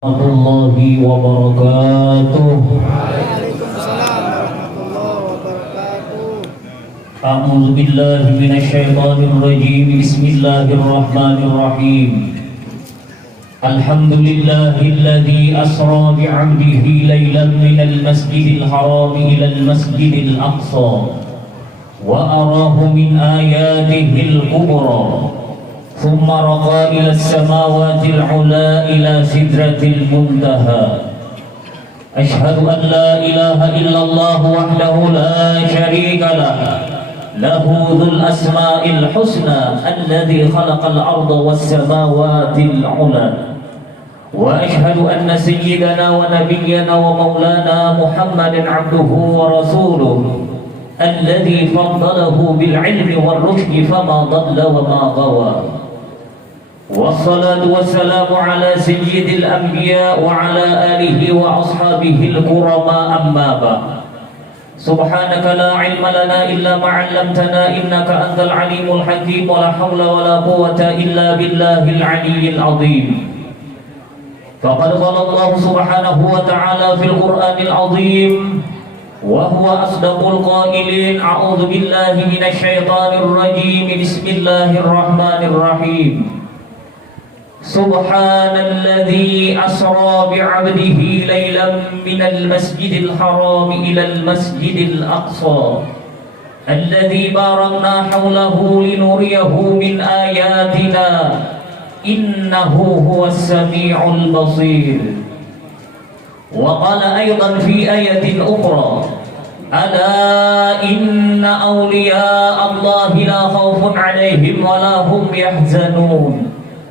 Warahmatullahi wabarakatuh. Waalaikumsalam warahmatullahi wabarakatuh. A'udzu billahi minasyaitonir rajim. Bismillahirrahmanirrahim. Alhamdulillahilladzi asra bi 'abdihi lailan minal masjidil haram ilal masjidil aqsa wa arahu min ayatihil kubra. ثم رقى إلى السماوات العلى إلى سدرة المنتهى. أشهد أن لا إله إلا الله وحده لا شريك له له ذو الأسماء الحسنى الذي خلق الأرض والسماوات العلى. وأشهد أن سيدنا ونبينا ومولانا محمد عبده ورسوله الذي فضله بالعلم والرشد فما ضل وما غوى. والصلاة والسلام على سيد الأنبياء وعلى آله وأصحابه الكرماء أما بعد. سبحانك لا علم لنا إلا ما علمتنا إنك أنت العليم الحكيم ولا حول ولا قوة إلا بالله العلي العظيم. فقد قال الله سبحانه وتعالى في القرآن العظيم وهو أصدق القائلين أعوذ بالله من الشيطان الرجيم بسم الله الرحمن الرحيم. سبحان الذي أسرى بعبده ليلا من المسجد الحرام إلى المسجد الأقصى الذي باركنا حوله لنريه من آياتنا إنه هو السميع البصير. وقال أيضا في آية أخرى ألا إن أولياء الله لا خوف عليهم ولا هم يحزنون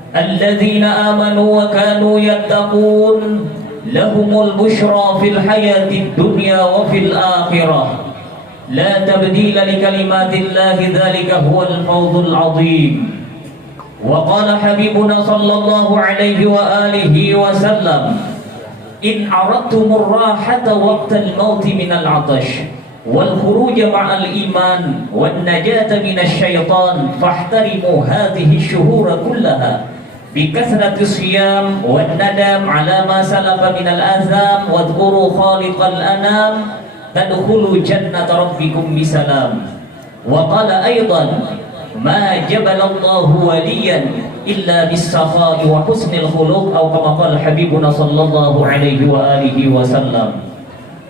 الذين آمنوا وكانوا يتقون لهم البشرى في الحياة الدنيا وفي الآخرة لا تبديل لكلمات الله ذلك هو الفوز العظيم. وقال حبيبنا صلى الله عليه وآله وسلم إن أردتم الراحة وقت الموت من العطش والخروج مع الإيمان والنجاة من الشيطان فاحترموا هذه الشهور كلها بكثرة الصيام والندم على ما سلف من الآثام واذكروا خالق الأنام تدخلوا جنة ربكم بسلام. وقال أيضا ما جبل الله وليا إلا بالسخاء وحسن الخلق أو كما قال حبيبنا صلى الله عليه وآله وسلم.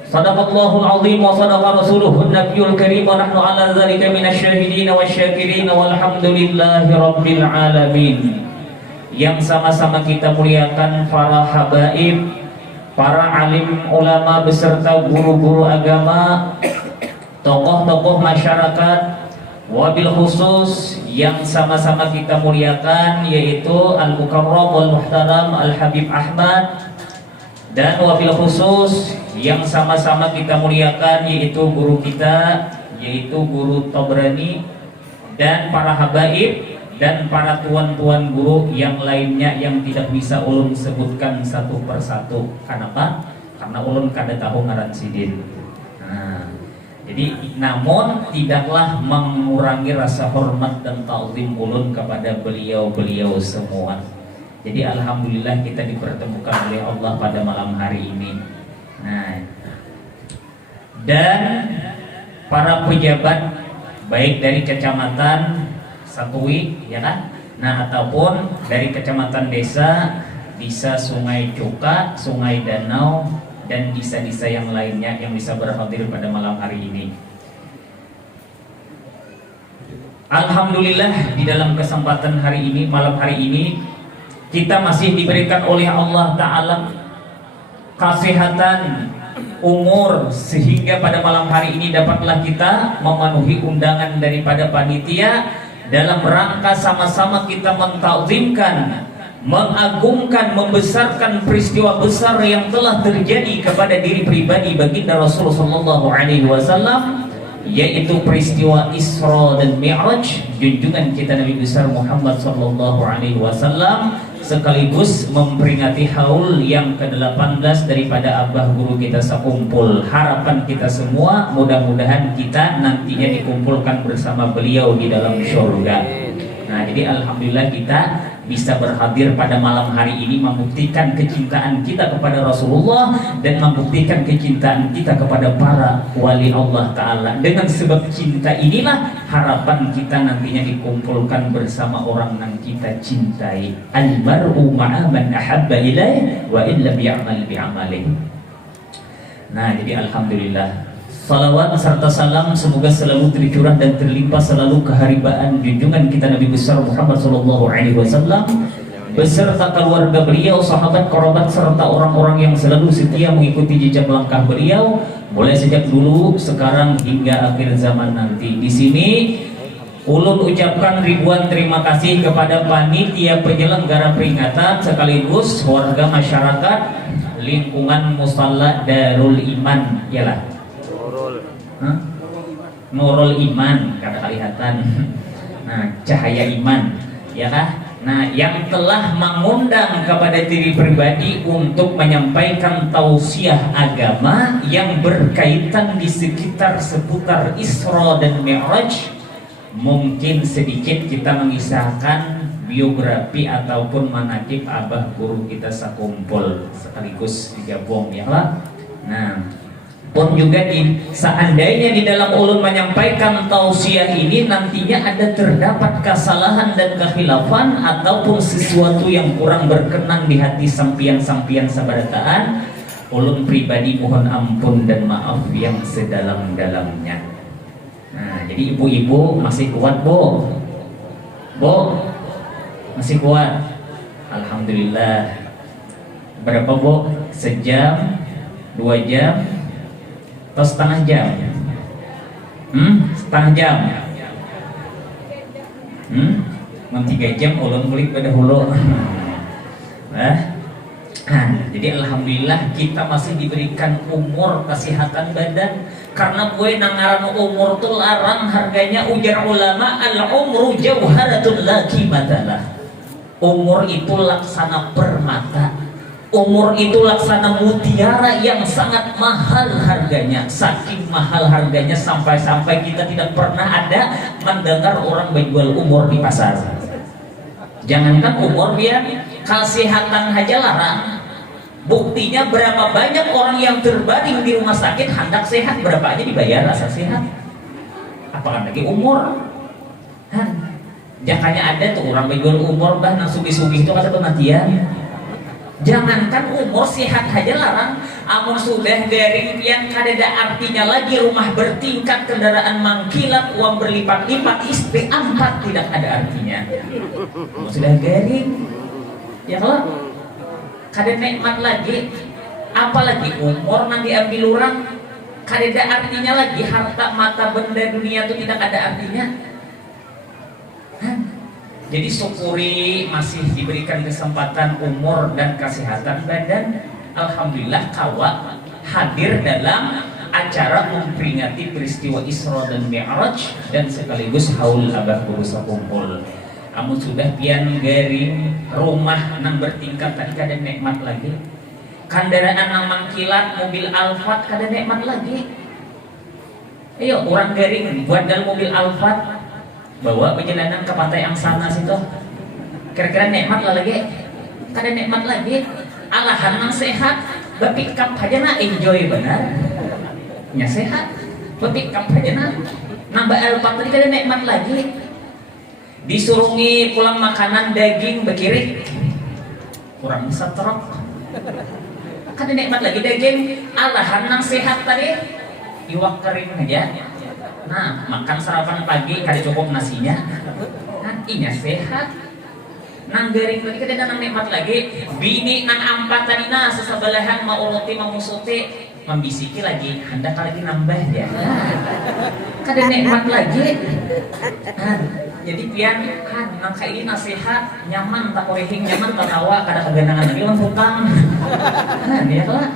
صدق الله العظيم وصدق رسوله النبي الكريم ونحن على ذلك من الشاهدين والشاكرين والحمد لله رب العالمين. Yang sama-sama kita muliakan para habaib, para alim ulama beserta guru-guru agama, tokoh-tokoh masyarakat, wabil khusus yang sama-sama kita muliakan yaitu Al-Mukarram wal Muhtaram Al-Habib Ahmad, dan wabil khusus yang sama-sama kita muliakan yaitu guru kita yaitu Guru Tobrani, dan para habaib dan para tuan-tuan guru yang lainnya yang tidak bisa ulun sebutkan satu persatu. Kenapa? Karena ulun kada tahu ngaran sidin. Jadi namun tidaklah mengurangi rasa hormat dan ta'zim ulun kepada beliau-beliau semua. Jadi alhamdulillah kita dipertemukan oleh Allah pada malam hari ini. Dan para pejabat baik dari kecamatan Satui, ya kan? Ataupun dari kecamatan desa, bisa Sungai Cuka, Sungai Danau, dan desa-desa yang lainnya yang bisa berhadir pada malam hari ini. Alhamdulillah di dalam kesempatan hari ini, malam hari ini, kita masih diberikan oleh Allah Ta'ala kesehatan, umur, sehingga pada malam hari ini dapatlah kita memenuhi undangan daripada panitia dalam rangka sama-sama kita mentakzimkan, mengagungkan, membesarkan peristiwa besar yang telah terjadi kepada diri pribadi baginda Rasulullah SAW, yaitu peristiwa Isra dan Mi'raj junjungan kita Nabi besar Muhammad SAW, sekaligus memperingati haul yang ke-18 daripada abah guru kita sekumpul. Harapan kita semua mudah-mudahan kita nantinya dikumpulkan bersama beliau di dalam surga. Jadi alhamdulillah kita bisa berhadir pada malam hari ini membuktikan kecintaan kita kepada Rasulullah dan membuktikan kecintaan kita kepada para wali Allah Ta'ala. Dengan sebab cinta inilah harapan kita nantinya dikumpulkan bersama orang yang kita cintai. Al-mar'u ma'a man ahabba ilaih wa illam ya'mal bi'amalih. Nah, jadi alhamdulillah, salawat serta salam semoga selalu tercurah dan terlimpah selalu keharibaan junjungan kita Nabi besar Muhammad SAW beserta keluarga beliau, sahabat, kerabat serta orang-orang yang selalu setia mengikuti jejak langkah beliau mulai sejak dulu, sekarang hingga akhir zaman nanti. Di sini ulun ucapkan ribuan terima kasih kepada panitia penyelenggara peringatan sekaligus warga masyarakat lingkungan Musalla Darul Iman, yalah. Nurul Iman kata kelihatan. Nah, cahaya iman, ya kah? Nah, yang telah mengundang kepada diri pribadi untuk menyampaikan tausiah agama yang berkaitan di sekitar seputar Isra dan Mi'raj. Mungkin sedikit kita mengisahkan biografi ataupun manaqib abah guru kita sakumpul sekaligus digabung, ya lah. Nah, pun juga seandainya di dalam ulun menyampaikan tausiah ini nantinya ada terdapat kesalahan dan kekhilafan ataupun sesuatu yang kurang berkenan di hati sampian-sampian sabarataan, ulun pribadi mohon ampun dan maaf yang sedalam-dalamnya. Nah, jadi ibu-ibu masih kuat, Bu? Bu? Masih kuat? Alhamdulillah. Berapa, Bu? Sejam? 2 jam? Atau setengah jam? Setengah jam? 3 jam ulun kulik pada hulu. Jadi alhamdulillah kita masih diberikan umur, kesehatan badan. Karena gue nangaran umur tuh larang harganya, ujar ulama, al-umru jauharatun la qimatalah. Umur itu laksana permata. Umur itu laksana mutiara yang sangat mahal harganya. Saking mahal harganya sampai-sampai kita tidak pernah ada mendengar orang menjual umur di pasar. Jangankan umur, biar kesehatan aja larang. Buktinya berapa banyak orang yang terbaring di rumah sakit hendak sehat, berapa aja dibayar rasa sehat. Apakah lagi umur? Jangannya ada tuh orang menjual umur bah nang sugih-sugih itu kata kematian. Jangankan umur, sehat aja larang. Amun sudah garing pian kadada artinya lagi rumah bertingkat, kendaraan mangkilat, uang berlipat-lipat, istri 4 tidak ada artinya. Amun sudah garing, ya kalau kada nikmat lagi, apalagi umur nang diambil orang, kadada artinya lagi. Harta mata benda dunia itu tidak ada artinya. Jadi syukuri masih diberikan kesempatan umur dan kesehatan badan. Alhamdulillah kawa hadir dalam acara memperingati peristiwa Isra dan Mi'raj dan sekaligus haul abah guru sakumpul. Kamu sudah pian garing rumah nang bertingkat tadi kada nikmat lagi. Kendaraan nang mangkilat, mobil Alphard kada nikmat lagi. Ayo orang garing buat dalam mobil Alphard, bawa perjalanan ke pantai Angsana situ, kira-kira nikmat lah lagi? Kada nikmat lagi. Alahan nang sehat, bepikap aja na enjoy benar, nya sehat, bepikap aja na nambah Alphard tadi kada nikmat lagi. Disurungi pulang makanan daging bekirik, kurang setrok, kada nikmat lagi daging. Alahan nang sehat tadi, iwak kering aja. Nah, makan sarapan pagi kada cukup nasinya, kan inya sehat. Nang garing tadi kada nang nikmat lagi. Bini nang 4 tadi na sesebelahan mauluti mamusuti membisiki lagi, hendak lagi nambah ya. Kada nikmat lagi. Jadi pian nang kaini nasihat nyaman tak korehing, nyaman tak tawa, kada kegandangan lagi lawan hutang. Ya lah.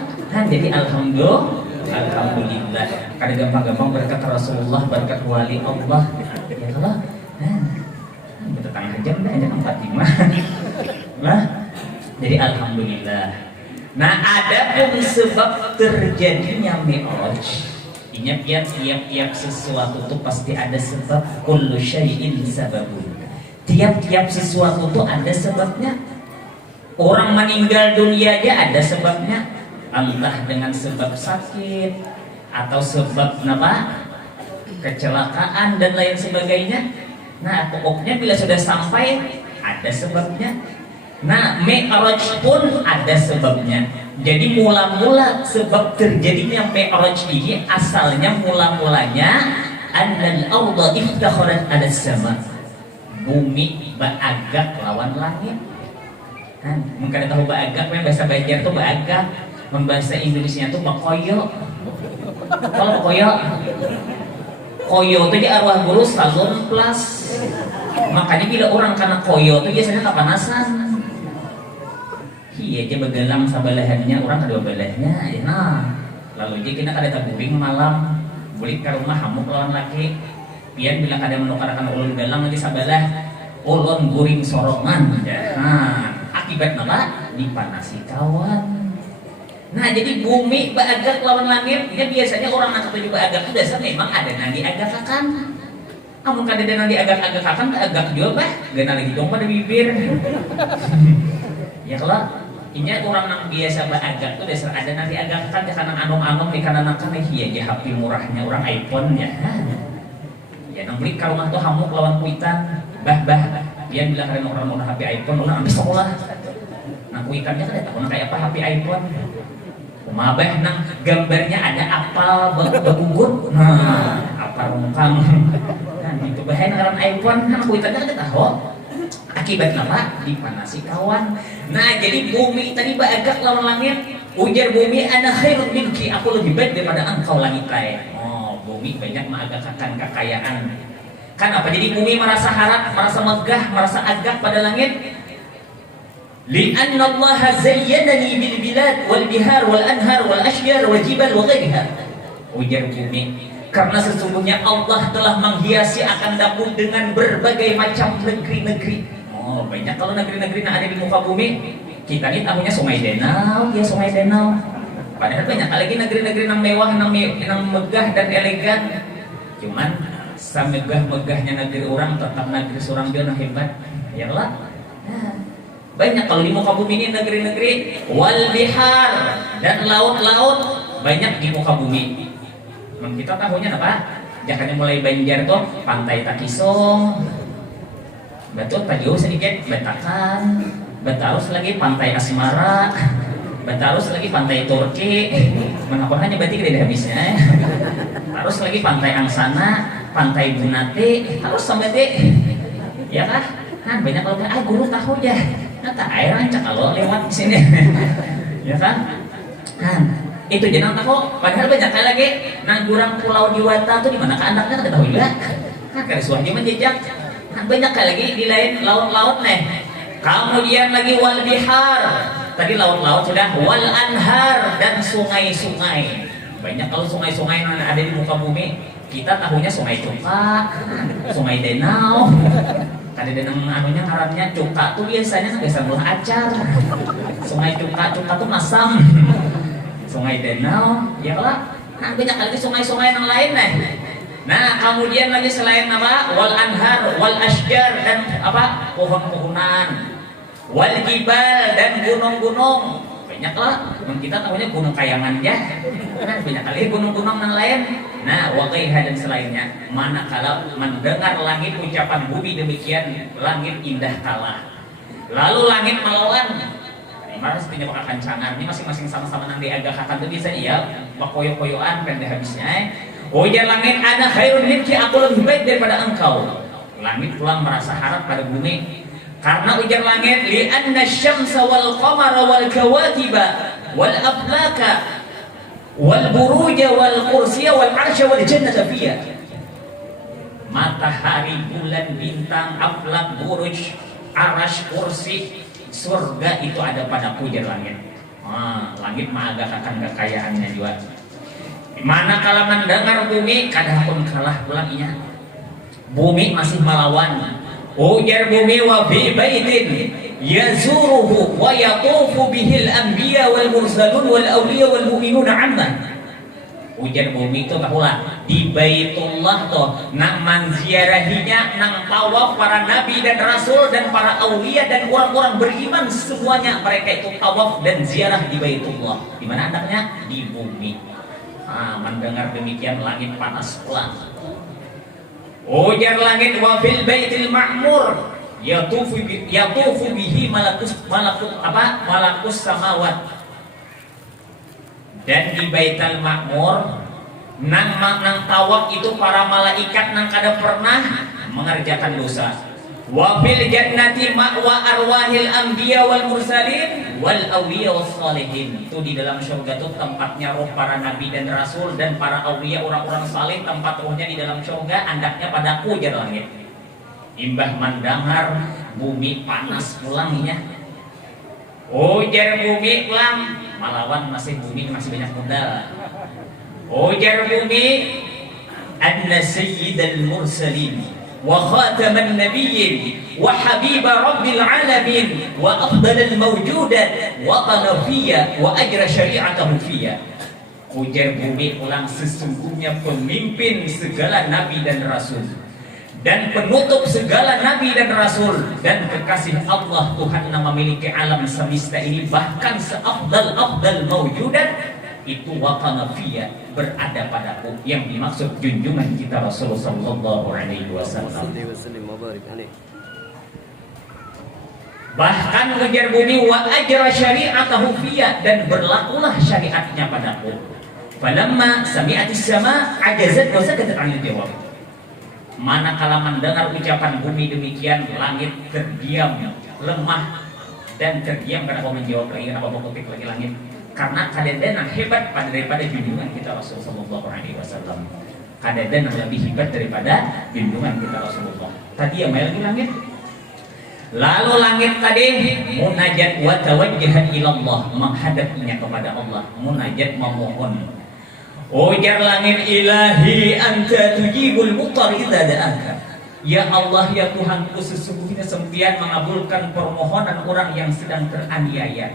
Jadi alhamdulillah, kada gampang-gampang berkat Rasulullah, berkat wali Allah, ya Allah. Bertetangga jam dah, jam 45. Nah, jadi alhamdulillah. Nah, ada pun sebab terjadinya Mi'raj. Ingat ya, tiap-tiap sesuatu itu pasti ada sebab. Kullu syai'in sababun. Tiap-tiap sesuatu itu ada sebabnya. Orang meninggal dunia aja ada sebabnya, entah dengan sebab sakit atau sebab apa, kecelakaan dan lain sebagainya. Nah, pokoknya bila sudah sampai ada sebabnya. Nah, Mi'raj pun ada sebabnya. Jadi mula-mula sebab terjadinya Mi'raj ini asalnya mula-mulanya annal arda iftakharat 'ala sama. Bumi baagak lawan langit. Kan, mungkin tahu baagak, bahasa Banjar tuh baagak, bahasa Indonesia tuh bakoyo. Kalau koyo, koyo itu di arwah guru salon plus. Makanya bila orang karena koyo itu biasanya kapanasan. Iya aja begalang sabalahannya, orang ada belahnya. Nah, lalu aja kita kada taburing malam, bulik ke rumah hamuk lawan laki. Pian bilang kada menukarakan ulun galang nanti sabalah, ulun guring sorongan. Nah, akibat apa? Dipanasi kawan. Nah, jadi bumi baagak lawan langit. Ini biasanya orang nak ketujuh baagak itu dasar memang ada nang diagak-akan. Amun kada ada nang diagak-agak-akan, baagak juga bah. Gana lagi dong pada bibir. Ya kalau ini orang yang biasa baagak itu dasar ada nang diagak-akan di kanan anong-anong di kanan kan iya aja HP murahnya orang iPhone ya. Ya nang beli ke rumah tuh hamuk lawan kuitan. Bah. Dia bilang kalian orang HP iPhone, orang ambil sekolah. Nah kuitannya kan tahu kayak apa HP iPhone. Mabah nang gambarnya ada apal bagugut. Nah, apal rungkang. Nah, itu bahan ngaran iPhone, nah kuitannya kan tahu. Akibat apa? Dipanasi kawan. Nah, jadi bumi tadi baagak lawan langit. Ujar bumi, ana khairun minki, aku lebih baik daripada engkau langit lain. Oh, bumi banyak mengagak-agakkan kekayaan. Kan apa? Jadi bumi merasa harap, merasa megah, merasa agak pada langit. Li'anna Allah zayyanani bil bilad wal bihar wal anhar wal ashyar wal jibal wa ghairiha. Ujar bumi, karena sesungguhnya Allah telah menghiasi akan daku dengan berbagai macam negeri-negeri. Oh, banyak kalau negeri-negeri yang ada di muka bumi. Kita ini tahunya Sungai Danau, ya Sungai Danau. Padahal banyak lagi negeri-negeri yang mewah, yang megah dan elegan. Cuman samegah-megahnya negeri orang tetap negeri seorang dia hebat. Ya lah. Nah, banyak kalau di muka bumi ini negeri-negeri wal bihar dan laut-laut banyak di muka bumi. Kita tahunya apa? Jangan mulai Banjar tuh pantai Takisong, betul jauh sedikit Batakan, Batarus lagi pantai Asmara, Batarus lagi pantai Turki. Menakut hanya berarti gede habisnya. Terus lagi pantai Angsana, pantai Bunate, harus sampai deh. Ya kah? Kan banyak kalau guru tahu ya. Nata air aja kalau lewat di sini. Ya kan? Kan itu jangan tahu. Padahal banyak kali lagi nang kurang Pulau Dewata tuh di mana kan anaknya kada tahu juga. Nah, kada suahnya menjejak. Kan banyak kali lagi di lain laut-laut nih. Kemudian lagi wal bihar. Tadi laut-laut sudah wal anhar dan sungai-sungai. Banyak kalau sungai-sungai yang ada di muka bumi. Kita tahunya Sungai Cuka, Sungai Danau. Kada denang anunya ngarannya Cuka tuh biasanya biasa buah acar. Sungai Cuka tuh masam. Sungai Danau, ya lah. Nah, banyak lagi sungai-sungai yang lain nih. Nah, kemudian lagi selain apa? Wal anhar, wal asjar dan apa? Pohon-pohonan. Wal jibal dan gunung-gunung. Banyak lah. Kita tahunya Gunung Kayangan ya. Nah, banyak kali gunung-gunung yang lain. Nah, wakaiha dan selainnya. Manakala mendengar langit ucapan bumi demikian, langit indah kalah. Lalu langit melawan. Marah sepertinya bakal kancangan. Ini masing-masing sama-sama nang diagak-akan itu bisa ya. Bakoyo-koyoan pendek habisnya. Ujar langit, ada khairun minki, aku lebih baik daripada engkau. Langit pulang merasa harap pada bumi. Karena ujar langit, li'anna syamsa wal qamara wal kawakiba wal aflaka wal buruja wal kursiya wal arsya wal jannata fiyya. Matahari, bulan, bintang, aflak, buruj, arash, kursi, surga itu ada pada ujar langit. Langit mah agak akan kekayaannya juga. Manakala mendengar bumi, kadang pun kalah pulang iya. Bumi masih melawan. Ujar bumi wa fi baitin yazuruhu wa yatufu bihil anbiya wal mursalun wal awliya wal mu'minun amma. Ujar bumi itu tahulah di Baitullah tuh nang menziarahinya, nang tawaf para nabi dan rasul dan para aulia dan orang-orang beriman semuanya, mereka itu tawaf dan ziarah di Baitullah. Di mana andaknya? Di bumi. Mendengar demikian langit panas pelan. Ujar langit, wa fil baitil ma'mur yatufu bihi malakus samawat. Dan di Baitul Ma'mur nang tawaf itu para malaikat nang kada pernah mengerjakan dosa. Wa fil jannati ma'wa arwahil anbiya wal mursalin wal awliya was salihin. Itu di dalam surga itu tempatnya roh para nabi dan rasul dan para awliya, orang-orang saleh, tempat rohnya di dalam surga, andaknya padaku jar langit. Imbah mendengar bumi panas pulangnya. Ujar bumi pulang, malawan masih bumi masih banyak modal. Ujar bumi, anna sayyidal mursalin wa khataman nabiyyin wa habiba rabbil alamin wa afdalal mawjudat wa tanafiyya wa ajra syari'atahu fiyya. Ujar bumi pulang, sesungguhnya pemimpin segala nabi dan rasul dan penutup segala nabi dan rasul dan kekasih Allah Tuhan yang memiliki alam semesta ini, bahkan seafdal mawjudat itu wakanafiyah, berada padaku, yang dimaksud junjungan kita Rasulullah sallallahu alaihi wasallam. Bahkan ujar bumi, wa ajra syari'atahu fiyya, dan berlakulah syariatnya padaku. Falamma sami'atis sama ajazat wa sakatat 'anil jawab. Manakala mendengar ucapan bumi demikian, langit terdiam, lemah dan terdiam karena mau menjawab lagi, apa mau kutip lagi langit, karena kadeden yang hebat daripada junjungan kita Rasulullah sallallahu alaihi wasallam. Kadeden yang lebih hebat daripada junjungan kita Rasulullah. Tadi yang lagi langit. Lalu langit tadi munajat wa tawajjahan ilallah, menghadapnya kepada Allah, munajat memohon. Ujar langit, ilahi anta tujibul muqtar idza da'aka. Ya Allah, ya Tuhanku, sesungguhnya sempian mengabulkan permohonan orang yang sedang teraniaya.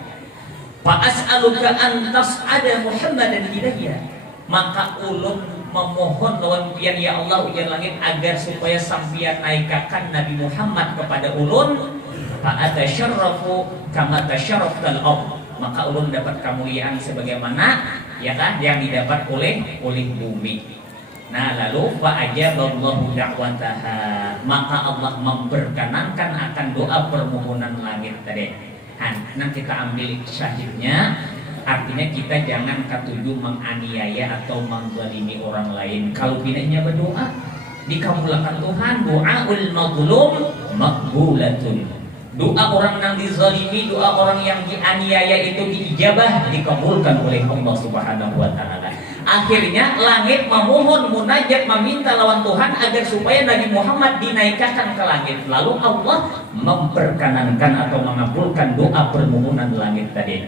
Fa as'aluka an tas'ada Muhammadan ilayya. Maka ulun memohon lawan pian ya Allah, ujar langit, agar supaya sampian naikakan Nabi Muhammad kepada ulun. Fa atasyarrafu kama tasyarraftal ardh. Maka ulun dapat kemuliaan sebagaimana ya kan yang didapat oleh bumi. Nah, lalu fa ajaballahu da'wataha, maka Allah memperkenankan akan doa permohonan langit tadi. Nah, kita ambil syahidnya, artinya kita jangan ketujuh menganiaya atau menzalimi orang lain. Kalau pinanya berdoa dikabulkan Tuhan, doaul mazlum maqbulatun. Doa orang yang dizalimi, doa orang yang dianiaya itu diijabah, dikabulkan oleh Allah Subhanahu wa taala. Akhirnya langit memohon, munajat, meminta lawan Tuhan agar supaya Nabi Muhammad dinaikkan ke langit. Lalu Allah memperkenankan atau mengabulkan doa permohonan langit tadi.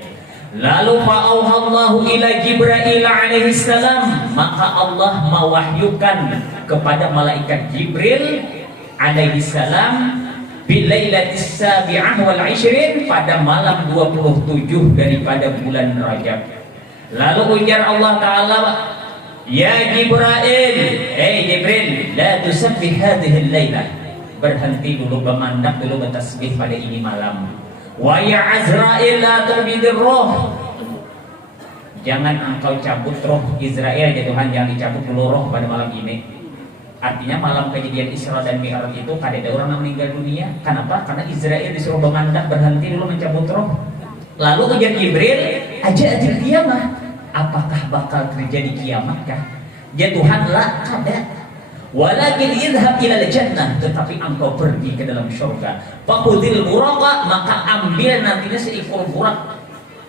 Lalu fa'auhallahu ila Jibril alaihi salam, maka Allah mewahyukan kepada malaikat Jibril alaihi salam bilailatis sabi'ah wal 20 pada malam 27 daripada bulan Rajab. Lalu ujar Allah Ta'ala, ya Jibril, Jibril, la tusabbih hadhihi al-lailah, berhenti dulu, bermandak dulu, bertasbih pada ini malam. Wa ya Azrail, la turbidir roh, jangan engkau cabut roh Israel, ya Tuhan, jangan dicabut dulu roh pada malam ini. Artinya malam kejadian Isra dan Mi'raj itu kada ada orang yang meninggal dunia. Kenapa? Karena Israel disuruh bermandak, berhenti dulu mencabut roh. Lalu ujar Jibril, ajal kiamat, apakah bakal terjadi kiamat kah? Ya Tuhan, la kada. Walakin idhab ilal jannah, tetapi engkau pergi ke dalam surga. Fakhudil buraqa, maka ambil nantinya seekor burak.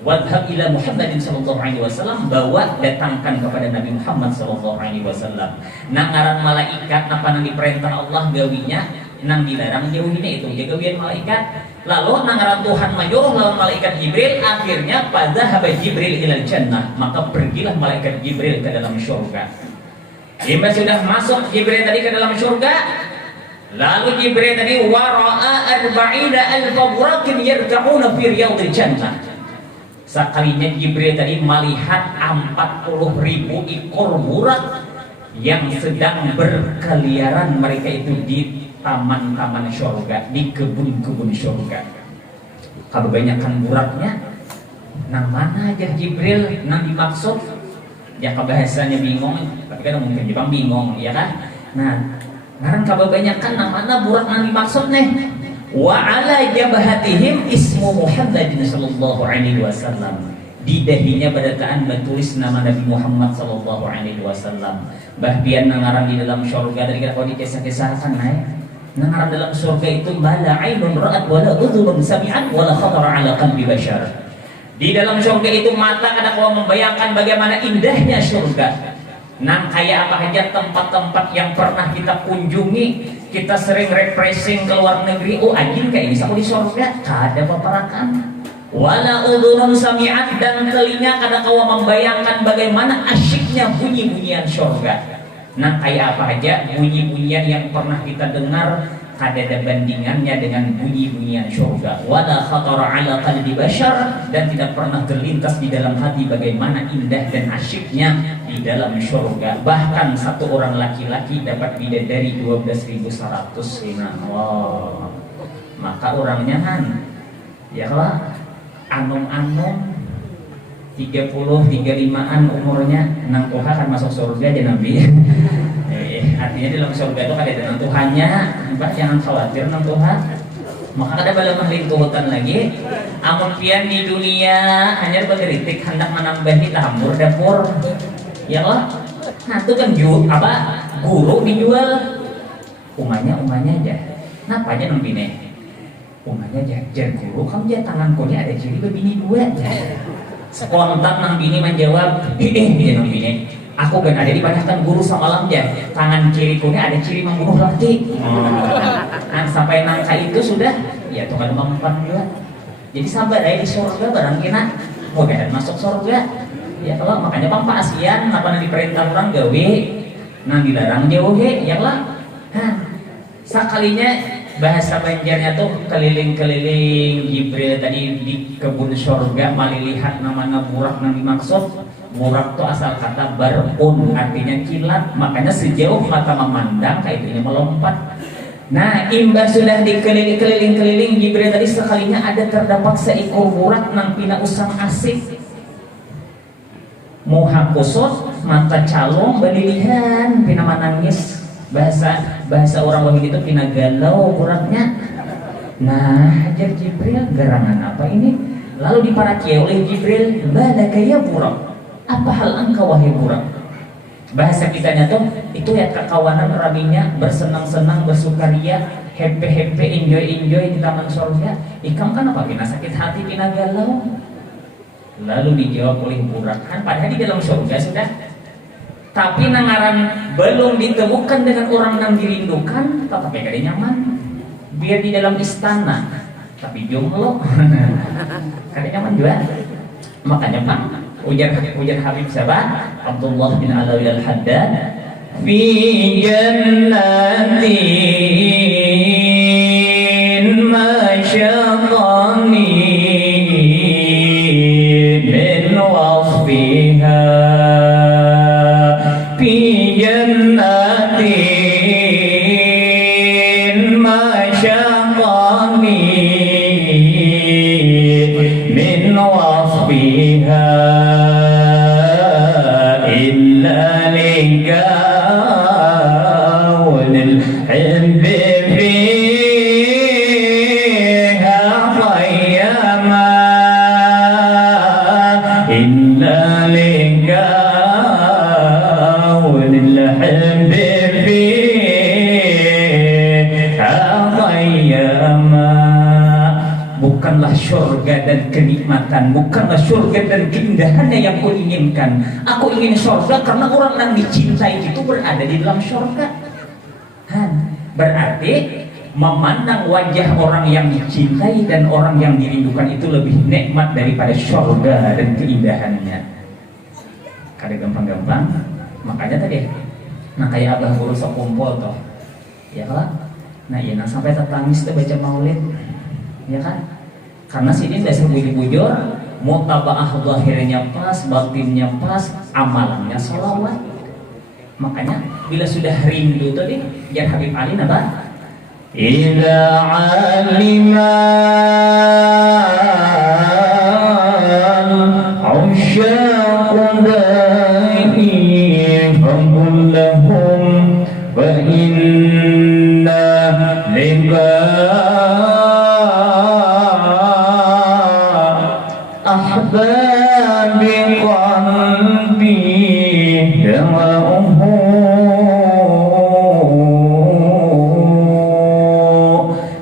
Wadhab ila Muhammadin sallallahu alaihi wasallam, bawa datangkan kepada Nabi Muhammad sallallahu alaihi wasallam. Nang ngaran malaikat apa nang diperintah Allah gawinya, nang dilarang jauhinya itu ya gawian malaikat. Lalu nang ngaran Tuhan menyuruh lawan malaikat Jibril, akhirnya pada haba Jibril ilal jannah, maka pergilah malaikat Jibril ke dalam surga. Jika sudah masuk Jibril tadi ke dalam surga, lalu Jibril tadi wara'a arba'ina alfa burakin yarta'una fi riyadil jannah. Sekalinya Jibril tadi melihat 40.000 ekor burak yang sedang berkeliaran, mereka itu di taman-taman surga, di kebun-kebun surga. Kebanyakan buraknya nang mana aja Jibril nang dimaksud, ya bahasanya bingung, tapi kan mungkin Jepang bingung ya kan. Nah ngaran kebanyakan nang mana burak nang dimaksud nih. Wa ala jabhatihim ismu Muhammadin sallallahu alaihi wasallam. Di dahinya badataan bertulis nama Nabi Muhammad sallallahu alaihi wasallam. Bahbian nangaran di dalam surga, dari kalau dikisah-kisahkan nangaran dalam surga itu mala ainun ra'at wala udhunun sami'at wala khatara ala qalbi bashar. Di dalam surga itu mata kadang kala membayangkan bagaimana indahnya surga. Nang kayak apa aja tempat-tempat yang pernah kita kunjungi, kita sering refreshing ke luar negeri, oh anjing kayak ini aku di surga, ada paparakan. Wala udhunun sami'at, dan telinga kadang kala membayangkan bagaimana asyiknya bunyi-bunyian surga. Nah kayak apa aja bunyi-bunyian yang pernah kita dengar, ada bandingannya dengan bunyi-bunyian surga. Wala khatara ala qalbi bashar, dan tidak pernah terlintas di dalam hati bagaimana indah dan asyiknya di dalam surga. Bahkan satu orang laki-laki dapat bidadari 12.100 sinar. Wow. Maka orangnya kan ya lah anung-anung 30-35an umurnya, nang Tuhan kan masuk surga aja Nabi. Artinya di dalam surga itu ada nang Tuhannya, Mbak jangan khawatir nang Tuhan. Maka ada bala mahli tuhutan lagi. Amun pian di dunia hanya berkritik hendak menambahi dapur dapur. Ya Allah. Nah itu kan guru dijual. Umanya aja. Napa aja nang bine? Umanya aja guru kamu aja tangan kunya ada ciri bini dua aja. Spontan nang bini menjawab, dia nang bini, aku kan ada dipadahkan guru semalam ya, tangan kiri kunya ada ciri membunuh laki. Nah, sampai nangka itu sudah, ya tuh kan mempan juga. Jadi sabar di surga barang kena, mudah masuk surga. Ya kalau makanya pampa asian, apa nanti perintah orang gawe, nang dilarang jauh ya lah. Sekalinya bahasa Banjarnya tuh keliling-keliling Jibril tadi di kebun surga malilihat namanya burak nang dimaksud. Burak tuh asal kata barun, artinya kilat, makanya sejauh mata memandang kayak itunya melompat. Nah imbas sudah dikeliling-keliling Jibril tadi, sekalinya ada terdapat seekor burak nang pina usang asik muha kusut mata calong balilihan pina manangis. Bahasa orang wahid itu pina galau buraknya. Nah hajar Jibril, gerangan apa ini? Lalu diparakia oleh Jibril, balaka ya burak, apa hal engkau wahai burak? Bahasa kitanya tuh itu ya kekawanan rabinya, bersenang-senang, bersukaria, happy enjoy di taman surga. Ikam kan apa pina sakit hati, pina galau? Lalu dijawab oleh burak, kan padahal di dalam surga sudah, tapi nangaran belum ditemukan dengan orang yang dirindukan, tetapi kada nyaman. Biar di dalam istana, tapi jomblo, kada nyaman juga. Makanya Pak, ujar Habib sahabat Abdullah bin Alawi al-Haddad, fi jannatin masyaqani min wasfiha. Bukanlah surga dan kenikmatan, bukanlah surga dan keindahannya yang aku inginkan. Aku ingin surga karena orang yang dicintai itu berada di dalam surga. Berarti memandang wajah orang yang dicintai dan orang yang dirindukan itu lebih nikmat daripada surga dan keindahannya. Kada gampang-gampang. Makanya tadi, nah kayak abah guru sekumpul toh, ya kan? Nah iya, nah sampai tetangis tuh baca maulid, ya kan? Karena sini dasar bujur-bujur Mutabaah zahirnya pas, batinnya pas, amalannya sholawat. Makanya bila sudah rindu tadi, jar Habib Ali apa? Idza alima al-usyaq da'i faqul lahum wa inna liba ahbabi qalbi da'uhu.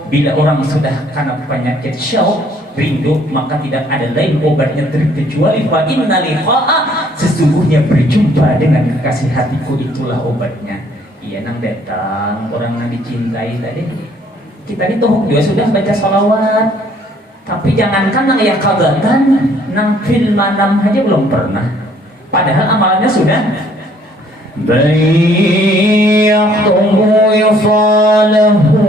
Bila orang sudah karena penyakit syauq, rindu, maka tidak ada lain obatnya terkecuali fa inna liqa'a, sesungguhnya berjumpa dengan kekasih hatiku itulah obatnya. Iya nang datang orang yang dicintai tadi. Kita ini toh juga sudah baca salawat, tapi jangankan nang ya kabatan, nang fil manam aja belum pernah. Padahal amalannya sudah bayyatuhu yusalahu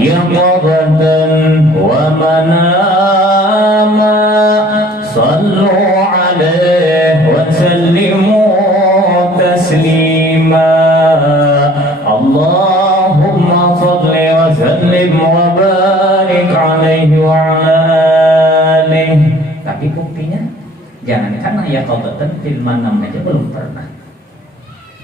yaqadatan wa manama sallu alaihi wa sallimu taslima. Allahumma salli wa sallim wa barik alaihi wa ala alihi. Tapi buktinya jangankan ya qadatan fil manam aja belum pernah.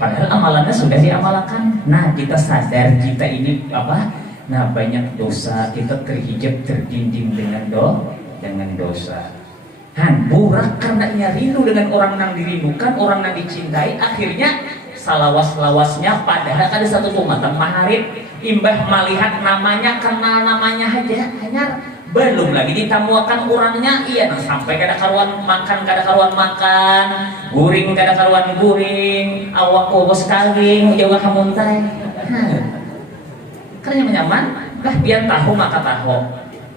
Padahal amalannya sudah diamalkan. Nah, kita sadar kita ini apa? Nah, banyak dosa, kita terhijab, terdinding dengan dosa. Burak karena rindu dengan orang yang dirindukan, orang yang dicintai, akhirnya salawas-lawasnya padahal ada satu umatan maharib, imbah melihat namanya, kenal namanya aja, hanya belum lagi ditamuakan orangnya. Iya, nah, sampai kada karuan makan, guring kada karuan guring, awak bos kaling, jawa hamuntai. Karena nyaman, bah biar tahu maka tahu.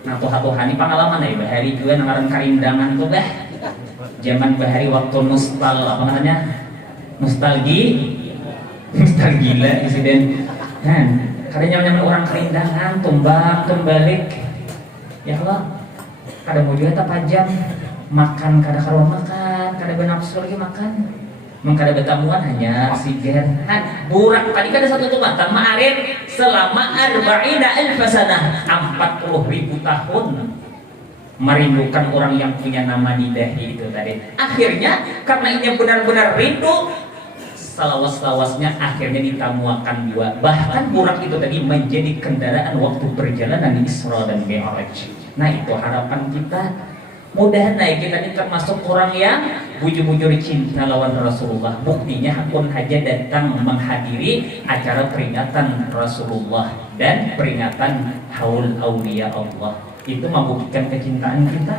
Nah tuhan pengalaman ya bahari juga nangaran karindangan tuh bah. Zaman bahari waktu apa namanya? Nostalgila insiden. Karena nyaman orang karindangan, tumbalik. Ya Allah, kada mau juga tak pajam makan, kada karuan makan, kada benafsu lagi makan. Mengkada betamuan hanya oksigen. Burak tadi kan ada satu tumatan ma'arif selama 40,000 sanah, 40.000 tahun merindukan orang yang punya nama di dahi itu tadi. Akhirnya karena ini benar-benar rindu, salawas-lawasnya akhirnya ditamuakan juga. Bahkan burak itu tadi menjadi kendaraan waktu perjalanan di Isra dan Mi'raj. Nah itu harapan kita. Mudah naik kita ini termasuk orang yang bujur-bujur cinta lawan Rasulullah. Buktinya pun aja datang menghadiri acara peringatan Rasulullah dan peringatan Haul Aulia Allah. Itu membuktikan kecintaan kita.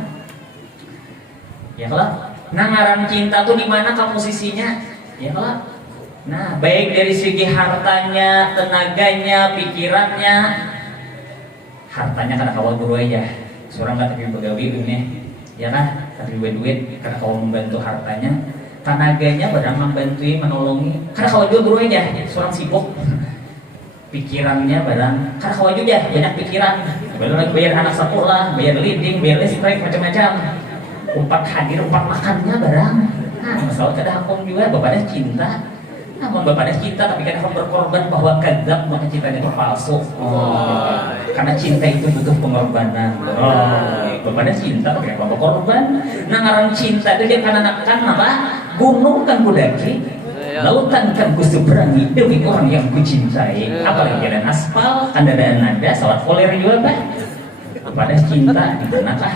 Ya lah. Nah ngaran cinta tuh di mana kamu posisinya? Ya lah. Nah baik dari segi hartanya, tenaganya, pikirannya. Hartanya kada kawal guru aja. Seorang kata begawi ini. Ya kan, tapi duit karena kau membantu hartanya, tenaganya barang membantu menolongi, karena kau juga guru aja, seorang sibuk, pikirannya barang, karena kau juga banyak pikiran, bayar anak sekolah, bayar leading, bayar listrik macam-macam, umpat hadir, umpat makannya barang, masalah kada hakong juga, bapaknya cinta, namun bapaknya cinta tapi kadang berkorban bahwa kadzab maka cintanya itu palsu. Karena cinta itu butuh pengorbanan. Bapaknya cinta tapi apa berkorban. Nah ngaran cinta itu dia kan apa? Gunung kan kudaki, lautan kan kuseberangi demi orang yang kucintai. Apalagi jalan aspal, nada sawat koler juga bah. Bapaknya cinta di manakah?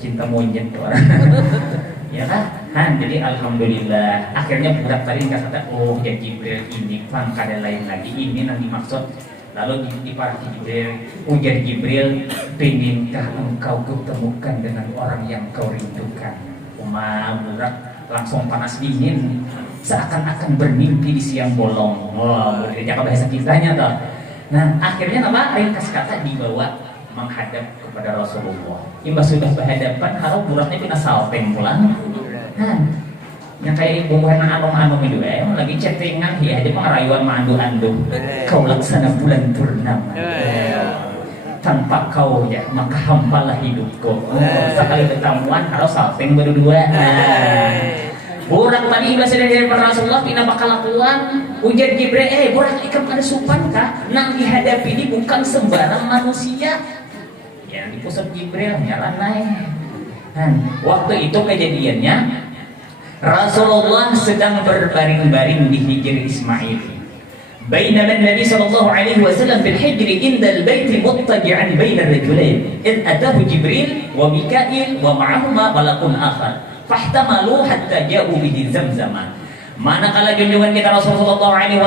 Cinta monyet tuh. Ya kan? Jadi alhamdulillah akhirnya budak tadi kata oh ya Jibril ini pangkada lain lagi ini yang dimaksud. Lalu di para Jibril, ujar Jibril, penginkah engkau ketemukan dengan orang yang kau rindukan? Budak langsung panas dingin, seakan-akan bermimpi di siang bolong. Wah, jaga bahasa kitanya toh. Nah akhirnya apa? Ringkas kata dibawa menghadap kepada Rasulullah. Imbas sudah berhadapan, harap buraknya pina salteng pulang. Yang kayak bukan anong-anong itu lagi chattingan ya aja pengarayuan mandu-andu. Kau laksana bulan purnama. tanpa kau ya maka hampalah hidupku. Sekali ketemuan harus salting berdua. Burak tadi bahasa dari Rasulullah pina bakal lakuan ujar Jibril, burak ikam ada supan kah? Nang dihadapi ini bukan sembarang manusia. Ya di pusat Jibril nyaran naik. Waktu itu kejadiannya Rasulullah sedang berbaring-baring di hijri Ismail. بينما النبي صلى الله عليه وسلم في الحجر عند البيت مضطجعا بين الرجلين إذ أتاه جبريل وميكائيل ومعهما ملك آخر فاحتملوا حتى جاءوا به زمزم. Manakala junjungan kita Rasulullah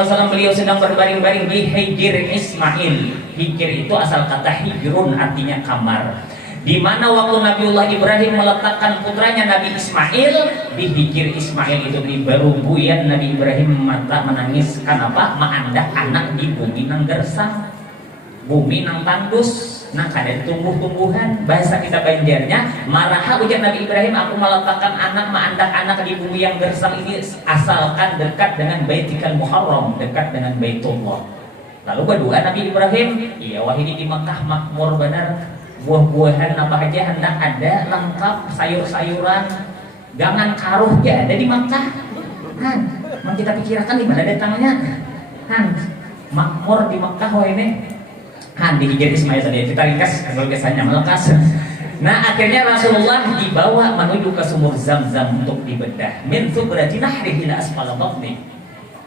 SAW beliau sedang berbaring-baring di hijr Ismail. Hijr itu asal kata hijrun artinya kamar. Di mana waktu Nabiullah Ibrahim meletakkan putranya Nabi Ismail di hijir Ismail itu di barubuyan Nabi Ibrahim mata menangis kenapa menandak anak di bumi nang gersang, bumi nang tandus, nang kada tumbuh-tumbuhan. Bahasa kita Banjarnya maraha ujar Nabi Ibrahim, aku meletakkan anak menandak anak di bumi yang gersang ini asalkan dekat dengan Baitikal Muharram, dekat dengan Baitullah. Lalu berdoa Nabi Ibrahim, iya wahidi di Mekah makmur benar. Buah-buahan apa aja hendak ada lengkap, sayur-sayuran, gangan karuh ya ada di Makkah. Mau kita pikirkan di mana datangnya? Makmur di Makkah wah ini. Di hijr Ismail tadi kita ringkas kalau kesannya melekas. Nah akhirnya Rasulullah dibawa menuju ke sumur Zam-Zam untuk dibedah. Min subrati nahrihi ila asfala batni.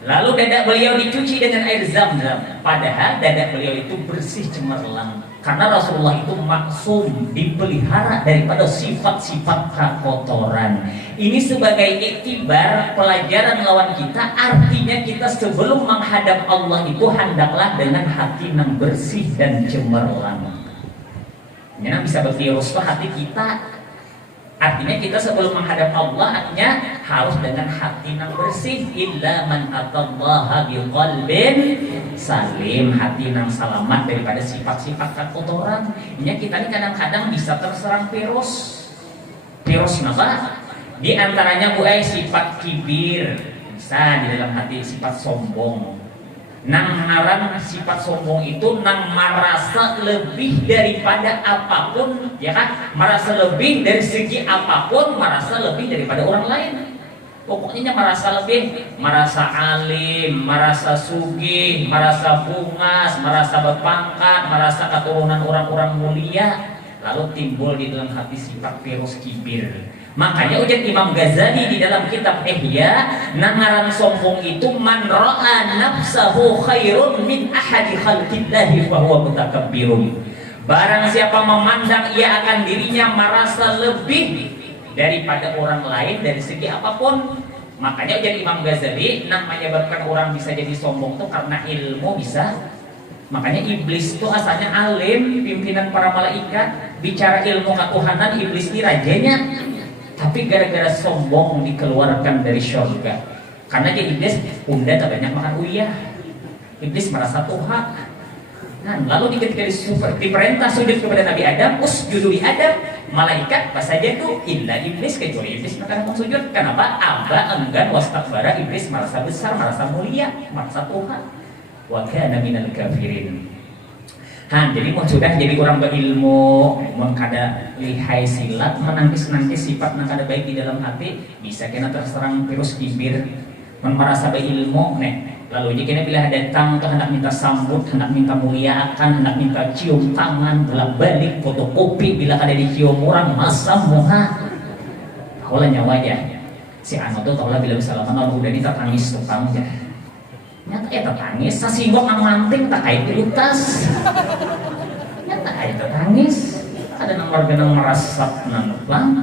Lalu dada beliau dicuci dengan air Zam-Zam. Padahal dada beliau itu bersih cemerlang. Karena Rasulullah itu maksum, dipelihara daripada sifat-sifat kekotoran. Ini sebagai iktibar pelajaran lawan kita. Artinya kita sebelum menghadap Allah itu hendaklah dengan hati yang bersih dan cemerlang. Ini bisa bervirus hati kita. Artinya kita sebelum menghadap Allah artinya harus dengan hati yang bersih. Illa man atallaha biqalbin salim, hati yang selamat daripada sifat-sifat kekotoran. Ini kita ini kadang-kadang bisa terserang virus apa? Di antaranya sifat kibir, bisa di dalam hati sifat sombong. Nang ngaran sifat sombong itu nang merasa lebih daripada apapun, ya kan? Merasa lebih dari segi apapun, merasa lebih daripada orang lain. Pokoknya merasa lebih, merasa alim, merasa sugih, merasa bungas, merasa berpangkat, merasa keturunan orang-orang mulia. Lalu timbul di dalam hati sifat virus kibir. Makanya ujar Imam Ghazali di dalam kitab Ihya, nangaran sombong itu man ra'a nafsahu khairun min ahadi khalqillahi fa huwa mutakabbirun. Barang siapa memandang ia akan dirinya merasa lebih daripada orang lain dari segi apapun. Makanya ujar Imam Ghazali, yang menyebabkan orang bisa jadi sombong itu karena ilmu bisa. Makanya iblis itu asalnya alim, pimpinan para malaikat, bicara ilmu ketuhanan, iblis ini rajanya. Tapi gara-gara sombong dikeluarkan dari surga. Karena dia iblis unda tak banyak makan uyah. Iblis merasa Tuhan. Nah, lalu ketika diperintah sujud kepada Nabi Adam, usjudu li Adam, malaikat fasajadu illa iblis, kecuali iblis maka mau sujud. Kenapa? Aba enggan wastakbara, iblis merasa besar, merasa mulia, merasa Tuhan. Wa kana minal kafirin. Jadi mau sudah jadi orang berilmu, mengkada lihai silat, menangkis sifat yang kada baik di dalam hati, bisa kena terserang virus kibir, merasa berilmu, lalu jika bila datang ke hendak minta sambut, hendak minta muliakan, hendak minta cium tangan, bolak balik, fotokopi, bila kada dicium orang, masa muha, kaulah nyawa ya, si anu tuh kaulah bila salaman, lalu udah ditangis tukang ya. Nyata ya tertangis, sasimbok nang manting tak kait diutas. Nyata ya tertangis, ada nang warga nang merasap nang bang.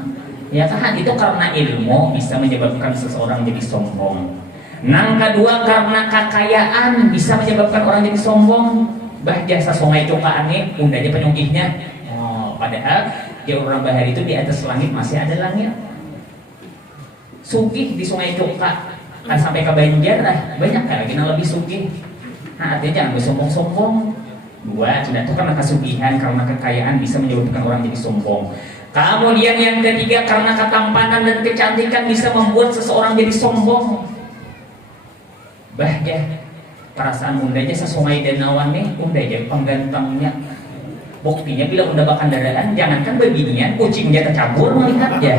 Ya kan itu karena ilmu bisa menyebabkan seseorang jadi sombong. Nang kedua karena kekayaan bisa menyebabkan orang jadi sombong. Bah jasa sungai cokaan nih, undanya penyunggihnya. Padahal dia orang bahari itu di atas langit masih ada langit. Sugih di sungai coka. Kan sampai ke Banjar lah, banyak kan lagi yang lebih sugih. Nah artinya jangan bersombong-sombong. Dua, sudah itu karena kesugihan, karena kekayaan bisa menyebabkan orang jadi sombong. Kemudian yang ketiga karena ketampanan dan kecantikan bisa membuat seseorang jadi sombong. Bahja perasaan bunda aja sesungai dan nawan nih, bunda aja penggantangnya. Buktinya bila udah bakal kendaraan, jangankan babinian, kucingnya tercabur melihat ya.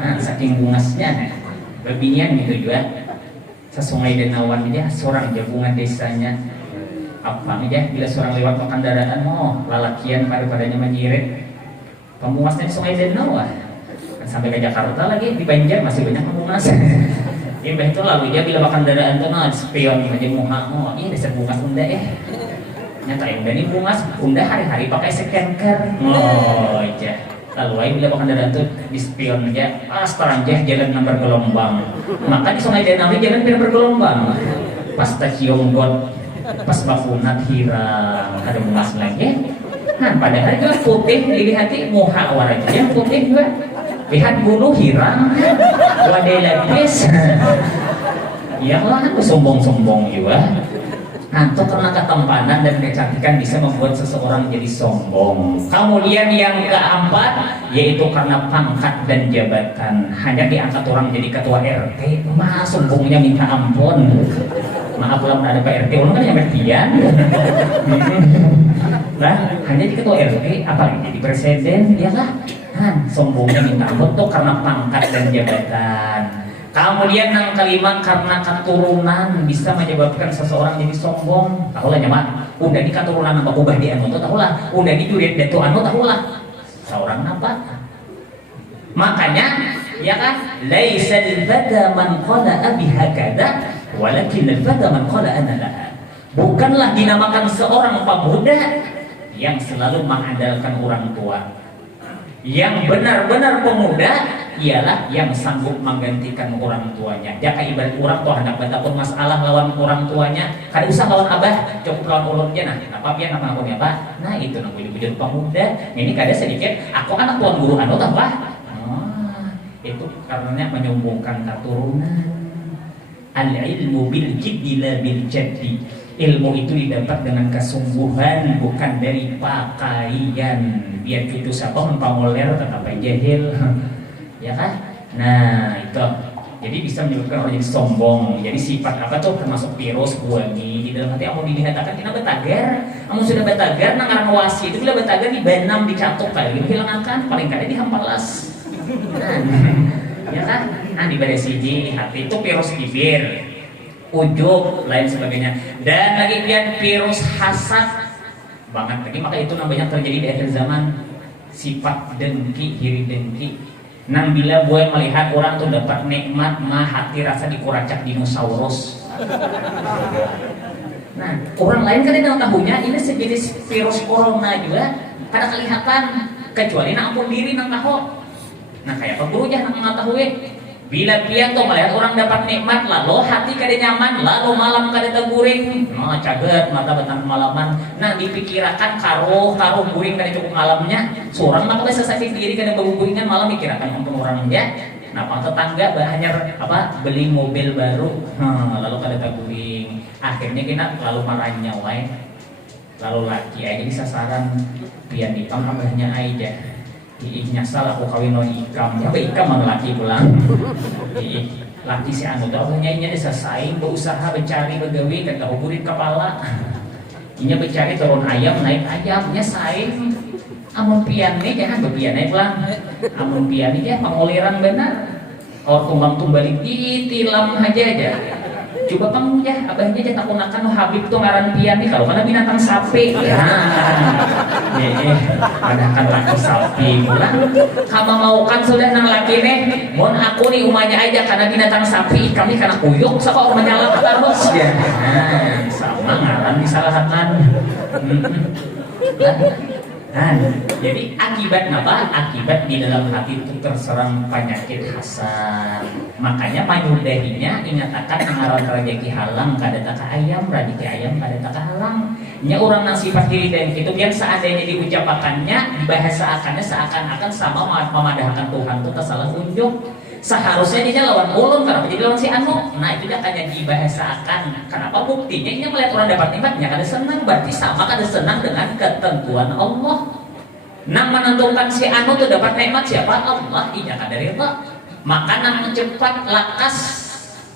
Nah, saking bungasnya, babinian gitu juga. Sesungai Denawan dia seorang gabungan desanya. Apa ya? Bila seorang lewat bakal kendaraan, lalakian pada-padanya menyirit. Pembungasnya di Sungai Denawan. Sampai ke Jakarta lagi di Banjar masih banyak pembungas. Imbah itu lalu dia bila bakal kendaraan tuh spion aja muha, ini dasar bungas unda nyata yang ini bungas unda hari-hari pakai scanker. Iya. Lalu aja bila bakal kendaraan tuh di spion aja, terang jalan nomor gelombang. Maka di Sungai Denawi jalan tidak bergelombang. Pas stasiun God, pas bakunat hirang ada bungas lagi. Nah padahal juga putih dilihat muha warnanya yang putih juga. Lihat bulu hirang, wadai lapis. Ya lah, sombong-sombong juga. Nanti karena ketampanan dan kecantikan bisa membuat seseorang jadi sombong. Kemudian yang keempat, yaitu karena pangkat dan jabatan. Hanya diangkat orang jadi ketua RT, mah sombongnya minta ampun. Maaf belum ada Pak RT, orang kan yang bertian. Nah, hanya di ketua RT, apalagi jadi presiden, ya lah. Sombongnya minta ampun tuh karena pangkat dan jabatan. Kemudian yang kelima karena keturunan bisa menyebabkan seseorang jadi sombong. Tahulah nyaman, udah di keturunan apa ubah di anu tuh tahulah, udah di jurit datu anu tahulah. Seorang apa? Makanya ya kan, laisal fata man qala bihakada, walakin al-fata man qala ana laha. Bukanlah dinamakan seorang pemuda yang selalu mengandalkan orang tua. Yang benar-benar pemuda ialah yang sanggup menggantikan orang tuanya. Jaka ibarat orang tua hendak betapun masalah lawan orang tuanya, kada usah lawan abah, cukup lawan ulunnya. Nah, apa biar nak ngakunya apa? Nah itu nak bujur pemuda. Ini kada sedikit. Aku anak tuan guru anu tahu lah. Itu karenanya menyombongkan keturunan. Al-ilmu bil jiddi la bil jaddi. Ilmu itu didapat dengan kesungguhan, bukan dari pakaian. Biar cucu siapa mempamoler tetap jahil. Ya kan? Nah itu. Jadi bisa menyebabkan orang jadi sombong. Jadi sifat apa tuh termasuk virus buangi di dalam hati. Amun dilihat-akan kita betagar. Amun sudah betagar nangaran wasi itu bila betagar di benam dicatok kali hilang akan paling kada dihampalas. Ya kan? Nah di pada sini hati itu virus kibir, ujub, lain sebagainya. Dan lagi kian virus hasad banget lagi, maka itu namanya terjadi di akhir zaman. Sifat dengki, iri dengki. Nang bila gue melihat orang tuh dapat nikmat, mah hati rasa dikuracak dinosaurus. Nah, orang lain kan yang tahunya ini sejenis virus corona juga, kada kelihatan kecuali nang ampun diri nang tahu. Nah kayak apa gurunya nang ngetahui. Bila pian tuh melihat orang dapat nikmat, lalu hati kada nyaman, lalu malam kada teguring, caget mata batang malaman. Nah dipikirakan karo guring kada cukup malamnya, seorang maka bisa sakit diri kada berguringan malam pikirakan ampun orangnya. Nah pak tetangga hanya apa beli mobil baru, lalu kada teguring. Akhirnya kita lalu marahnya wae, lalu laki aja sasaran pian ikam abahnya aja. Nyasal aku kawin no ikam, apa ikam mang laki pulang. Laki si anu tuh abahnya selesai berusaha mencari begawi dan kehuburin kepala. Inya mencari turun ayam naik ayamnya saing. Amun pian nih jangan bepian naik pulang. Amun pian nih ya pengoliran benar. Or tumbang-tumbalik ditilam aja. Coba kamu ya, abahnya aja tak gunakan Habib tuh ngaran pian nih kalau karena binatang sapi. Ada kan laki sapi pulang. Kamu mau kan sudah nang laki nih, mohon aku nih umanya aja karena binatang sapi, kami karena kuyuk, so kok menyalahkan terus ya. Sama ngaran disalahkan. Jadi akibat apa? Akibat di dalam hati itu terserang penyakit hasad. Makanya panyudahinya ingatakan ngaran rezeki halang kada taka ayam, rezeki ayam kada taka halang. Nya orang nang sifat diri dan itu yang seandainya diucapakannya, dibahasakannya seakan-akan sama memadahkan Tuhan itu tersalah unjuk. Seharusnya dia lawan ulun, kenapa jadi lawan si anu? Nah itu dia akan dibahasakan. Kenapa buktinya ini melihat orang dapat nikmatnya kada senang, berarti sama kada senang dengan ketentuan Allah. Nang menentukan si anu itu dapat nikmat siapa? Allah, iya kada rela. Maka nang cepat lakas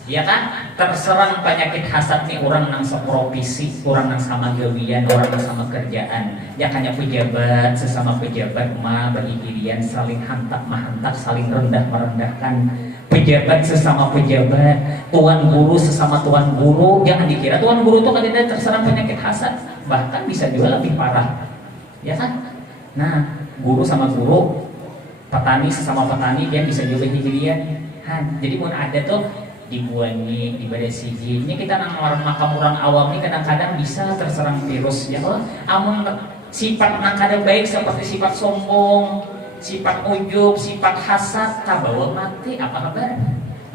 ya kan, terserang penyakit hasad nih orang nang seprovisi, orang nang sama gawian, orang nang sama kerjaan. Ya kanya pejabat sesama pejabat mah beririan, saling hantak mahantak, saling rendah merendahkan. Pejabat sesama pejabat, tuan guru sesama tuan guru, jangan dikira tuan guru itu kadang terserang penyakit hasad, bahkan bisa juga lebih parah, ya kan? Nah, guru sama guru, petani sesama petani, dia bisa juga hijrian. Jadi pun ada tuh dibuangi ibadah siji ini kita nang makam orang awam ini kadang-kadang bisa terserang virus ya Allah. Amun sifat nang kada baik seperti sifat sombong, sifat ujub, sifat hasad kabawa mati apa kabar.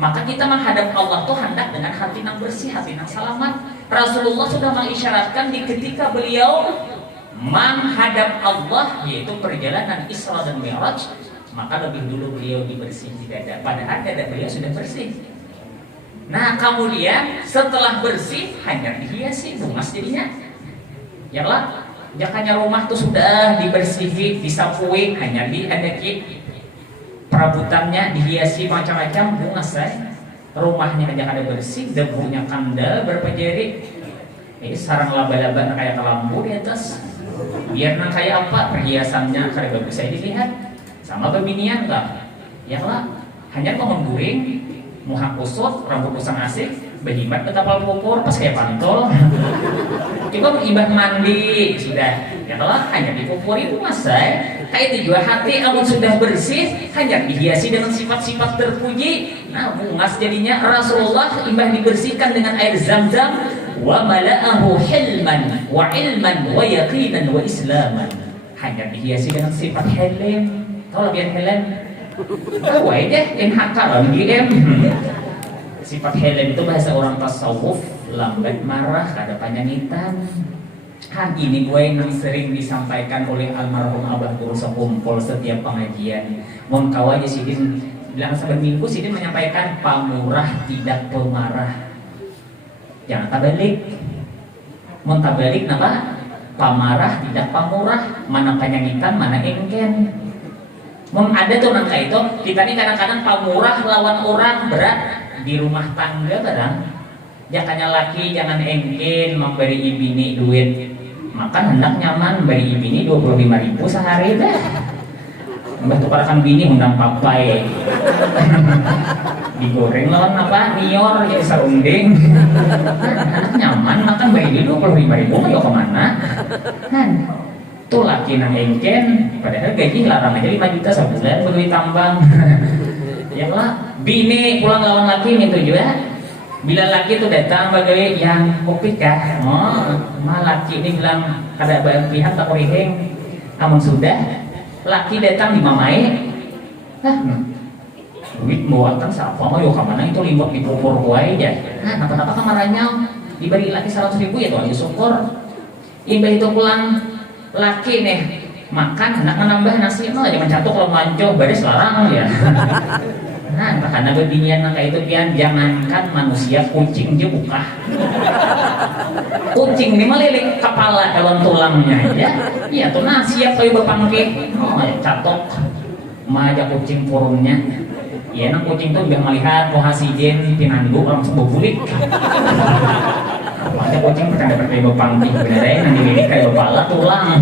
Maka kita menghadap Allah tuh hendak dengan hati nang bersih, hati nang selamat. Rasulullah sudah mengisyaratkan di ketika beliau menghadap Allah, yaitu perjalanan Isra dan Mi'raj, maka lebih dulu beliau dibersih di dada, padahal dada beliau sudah bersih. Nah kemudian setelah bersih hanya dihiasi bungas jadinya, ya lah. Jakanya rumah tuh sudah dibersihi, disapui, hanya diadaki perabotannya, dihiasi macam-macam bungas saya. Rumahnya aja kada bersih, debunya kandal berpejari. Sarang laba-laba kayak kelambu di atas. Biar nang kayak apa perhiasannya kada bisa dilihat. Sama bebinian lah, ya lah. Hanya mau mengguring, muha kusut, rambut usang asik, behibat betapal pupur, pas kayak pantol. Coba ibah mandi sudah, ya lah. Hanya dipupuri itu masa. Kayak itu juga hati, amun sudah bersih, hanya dihiasi dengan sifat-sifat terpuji. Nah bungas jadinya. Rasulullah ibah dibersihkan dengan air zam-zam. Wa mala'ahu hilman wa ilman wa yaqinan wa islaman. Hanya dihiasi dengan sifat helm. Tahu lebih helm? Oh deh, hakar GM. Sifat helm itu bahasa orang tasawuf, lambat marah, kada panyangitan. Ini gue yang sering disampaikan oleh almarhum Abah Guru sekumpul setiap pengajian. Mon kawannya sidin bilang saban minggu sidin menyampaikan pamurah tidak pemarah. Jangan tabalik. Mon tabalik napa? Pamarah tidak pamurah, mana panyangitan, mana engken. Ada tuh nangka itu, kita nih kadang-kadang pamurah lawan orang berat di rumah tangga barang. Jakanya laki jangan engkin memberi ibini duit, makan hendak nyaman beri ibini 25.000 sehari dah. Mbah tukarakan bini undang papai. Digoreng lawan apa? Nior jadi sarunding. Hendak nyaman makan beri dia 25.000 mau kemana? Tuh laki nang engken, padahal gaji larang aja 5 juta sebulan berduit tambang. Ya lah, bini pulang lawan laki minta juga. Bila laki tuh datang bagai yang kopi kah? Oh, mah laki ini bilang kada bayar pihak tak koriheng. Amun sudah, laki datang di mamai. Duit muatan siapa mau yuk kemana itu limbak di pupur kuai aja. Napa-napa kamaranya diberi laki 100.000 ya tuh syukur. Iba itu pulang laki nih makan hendak menambah nasi malah jangan catuk kalau manco baris larang ya. Nah karena bebinian nangka itu pian, jangankan manusia, kucing juga. Kucing ini melilik kepala dalam tulangnya ya. Iya tuh nah siap kayu bepangke. Oh catok maja kucing purunnya. Ya nang kucing tuh udah melihat pohasijen pinandu langsung bebulik. Ada kucing bercanda kayak bepangki beneran nanti ini kayak bepala tulang.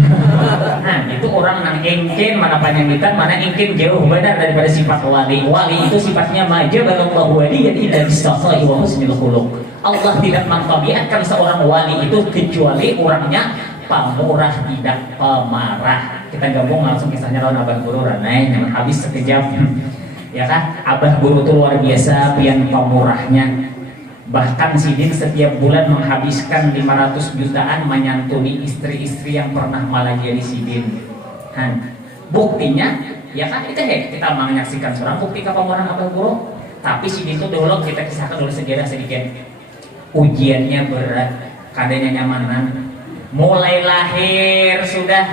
Nah itu orang nang engken mana panyangitan mana engken jauh benar daripada sifat wali. Wali itu sifatnya maja ballallahu waliyan illa bis-safa'i wa husnil khuluq. Allah tidak mentabiatkan seorang wali itu kecuali orangnya pamurah tidak pemarah. Kita gabung langsung kisahnya lawan Abah Guru Ranai yang habis sekejap. Ya kan Abah Guru itu luar biasa pian pamurahnya. Bahkan sidin setiap bulan menghabiskan 500 jutaan menyantuni istri-istri yang pernah malajari sidin. Buktinya, ya kan kita menyaksikan seorang bukti kepamurahan Abah Guru. Tapi sidin itu dulu kita kisahkan dulu sejarah sedikit. Ujiannya berat, kadanya nyamanan. Mulai lahir sudah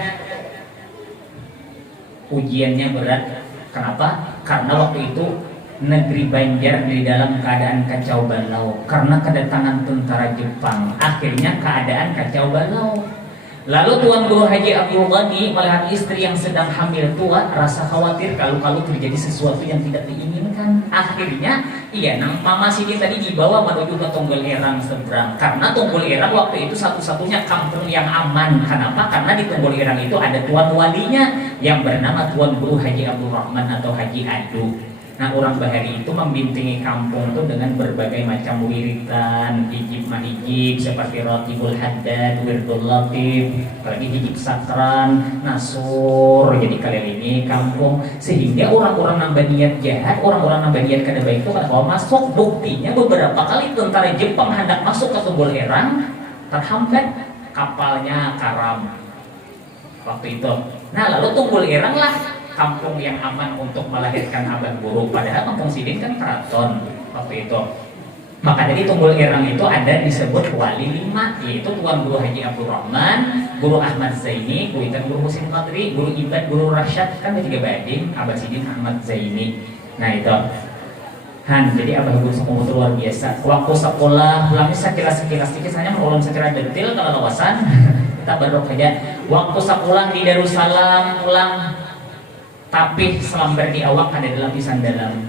ujiannya berat. Kenapa? Karena waktu itu negeri Banjar di dalam keadaan kacau balau karena kedatangan tentara Jepang. Akhirnya keadaan kacau balau. Lalu Tuan Guru Haji Abdul Ghani melihat istri yang sedang hamil tua, rasa khawatir kalau terjadi sesuatu yang tidak diinginkan. Akhirnya, Mama Sidin tadi dibawa menuju ke Tunggul Irang seberang. Karena Tunggul Irang waktu itu satu-satunya kampung yang aman. Kenapa? Karena di Tunggul Irang itu ada tuan walinya yang bernama Tuan Guru Haji Abdul Rahman atau Haji Adu. Nah, orang Bahari itu membintingi kampung itu dengan berbagai macam wiritan, hijib mahijib seperti Ratibul Haddad, Wirdul Latif, apalagi hijib Satran, Nasur, jadi kelilingi kampung sehingga orang-orang nambah niat jahat, orang-orang nambah niat kada baik itu kalau masuk, buktinya beberapa kali tentara Jepang hendak masuk ke Tunggul Irang terhambat, kapalnya karam waktu itu. Nah, lalu Tunggul Irang lah kampung yang aman untuk melahirkan abah guru, padahal kampung Sidin kan keraton waktu itu. Maka dari Tunggul Irang itu ada disebut wali 5, yaitu Tuan Guru Haji Abdul Rahman, Guru Ahmad Zaini, Kuitan Guru Husin Qadri, Guru Ibad, Guru Rasyad, kan ada 3 bading, Abah Sidin Ahmad Zaini. Nah itu jadi abah guru sekolah itu luar biasa. Waktu sekolah, ulangnya sekilas sedikit, hanya mengulang secara detail kalau kawasan kita baru aja. Waktu sekolah di Darussalam pulang, tapi selambar di awak ada lapisan dalam,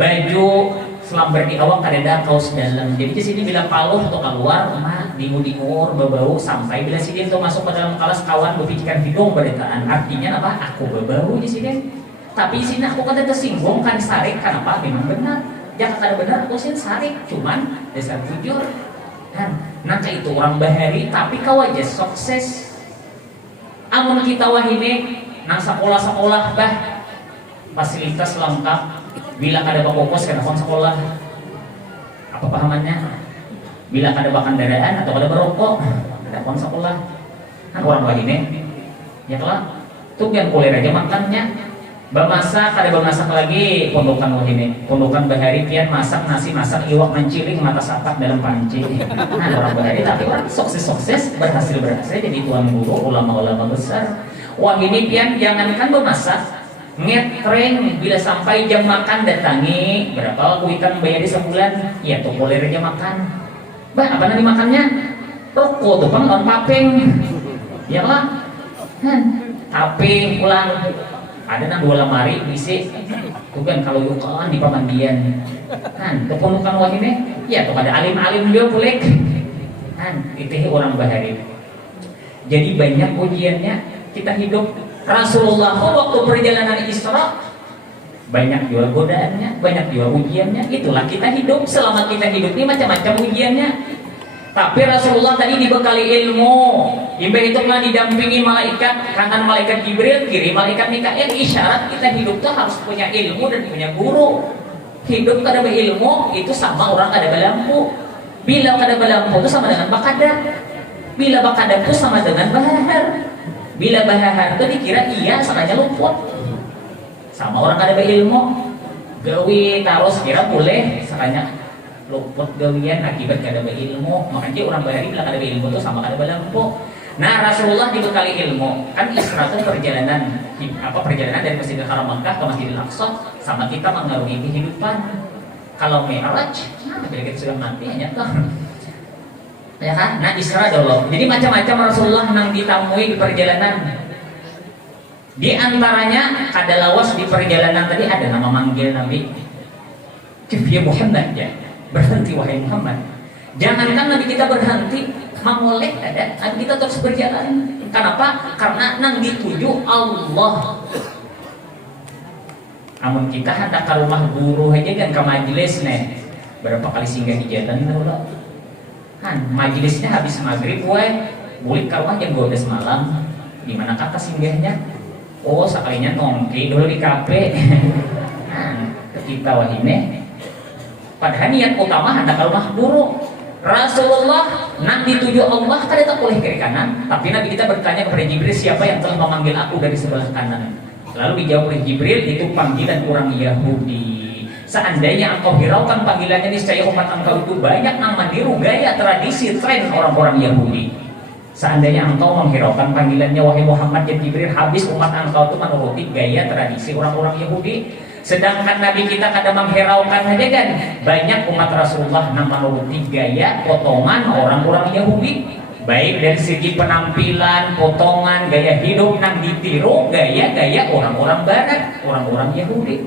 baju selambar di awak ada kaos dalam. Jadi di sini bila paluh atau keluar, mah dingur berbau sampai bila sidin tuh masuk ke dalam kelas kawan berpikirkan hidung beritaan. Artinya apa? Aku berbau di sini. Tapi di sini aku kata tersinggung kan sarik, kenapa? Memang benar. Jangan kata benar, aku sih sarik. Cuman dasar jujur. Nah itu orang Bahari, tapi kau aja sukses. Amun kita wahine nang sekolah-sekolah bah fasilitas lengkap, bila kada bakokos kada kon sekolah apa pahamannya, bila kada bakandaraan atau kada berokok kada kon sekolah. Kan orang wahine ya kelak tuh yang kuliah aja makannya bamasak, kada bamasak lagi pondokan wahine, pondokan Bahari pian masak nasi, masak iwak menciling mata sapak dalam panci. Nah orang Bahari tapi orang sukses berhasil jadi tuan guru, ulama-ulama besar. Wah ini pian jangankan memasak, ngetreng bila sampai jam makan datangi, berapa kuitan bayar di sebulan, ya tuh boleh aja makan. Bah apa nanti makannya? Rokok tuh kan lawan papeng, ya lah. Tapi pulang ada nang 2 lemari isi, tuh kan kalau yukaan di pemandian, kepenukan wah ini, ya tuh ada alim-alim dia boleh, itu orang Bahari. Jadi banyak ujiannya. Kita hidup. Rasulullah waktu perjalanan Isra banyak juga godaannya, banyak juga ujiannya. Itulah kita hidup. Selama kita hidup ini macam-macam ujiannya. Tapi Rasulullah tadi dibekali ilmu. Ibarat itu telah didampingi malaikat, kanan malaikat Jibril, kiri malaikat Mikail. Isyarat kita hidup tuh harus punya ilmu dan punya guru. Hidup kada berilmu itu sama orang kada belampu. Bila kada belampu itu sama dengan bakadar. Bila bakadar itu sama dengan bahar. Bila bahar itu dikira iya sakanya luput. Sama orang kada berilmu, gawi taros kira boleh sakanya luput gawian akibat kada berilmu. Makanya orang Bahari bila kada berilmu itu sama kada belampu. Nah Rasulullah dibekali ilmu. Kan Isra itu perjalanan dari Masjidil Haram Makkah ke Masjidil Aqsa, sama kita mengarungi kehidupan. Kalau Mi'raj, bila kita sudah mati hanya tuh. Ya kan? Nah Isra dulu. Jadi macam-macam Rasulullah nang ditamui di perjalanan. Di antaranya kada lawas di perjalanan tadi ada nama manggil Nabi. Ya Muhammad ya. Berhenti wahai Muhammad. Jangankan Nabi kita berhenti, mengoleh ada. Nabi kita terus berjalan. Kenapa? Karena nang dituju Allah. Amun kita hendak ke rumah guru aja kan ke majelis nih. Berapa kali singgah di jalan dulu. Majelisnya habis maghrib boleh ke rumah jam 12 malam. Di mana kata singgahnya? Oh sekalinya nongki dulu di kafe. Kita wahine. Padahal niat utama hendak ke rumah guru. Rasulullah nang dituju Allah kada tak boleh kiri kanan. Tapi Nabi kita bertanya kepada Jibril, siapa yang telah memanggil aku dari sebelah kanan? Lalu dijawab oleh Jibril, itu panggilan orang Yahudi. Seandainya engkau hiraukan panggilannya, niscaya umat engkau itu banyak yang meniru gaya, tradisi, tren orang-orang Yahudi. Seandainya engkau menghiraukan panggilannya wahai Muhammad dan Jibril, habis umat engkau itu menuruti gaya, tradisi orang-orang Yahudi. Sedangkan Nabi kita kadang menghiraukan saja kan, banyak umat Rasulullah yang menuruti gaya, potongan orang-orang Yahudi. baik dari segi penampilan, potongan, gaya hidup nang ditiru gaya-gaya orang-orang barat, orang-orang Yahudi.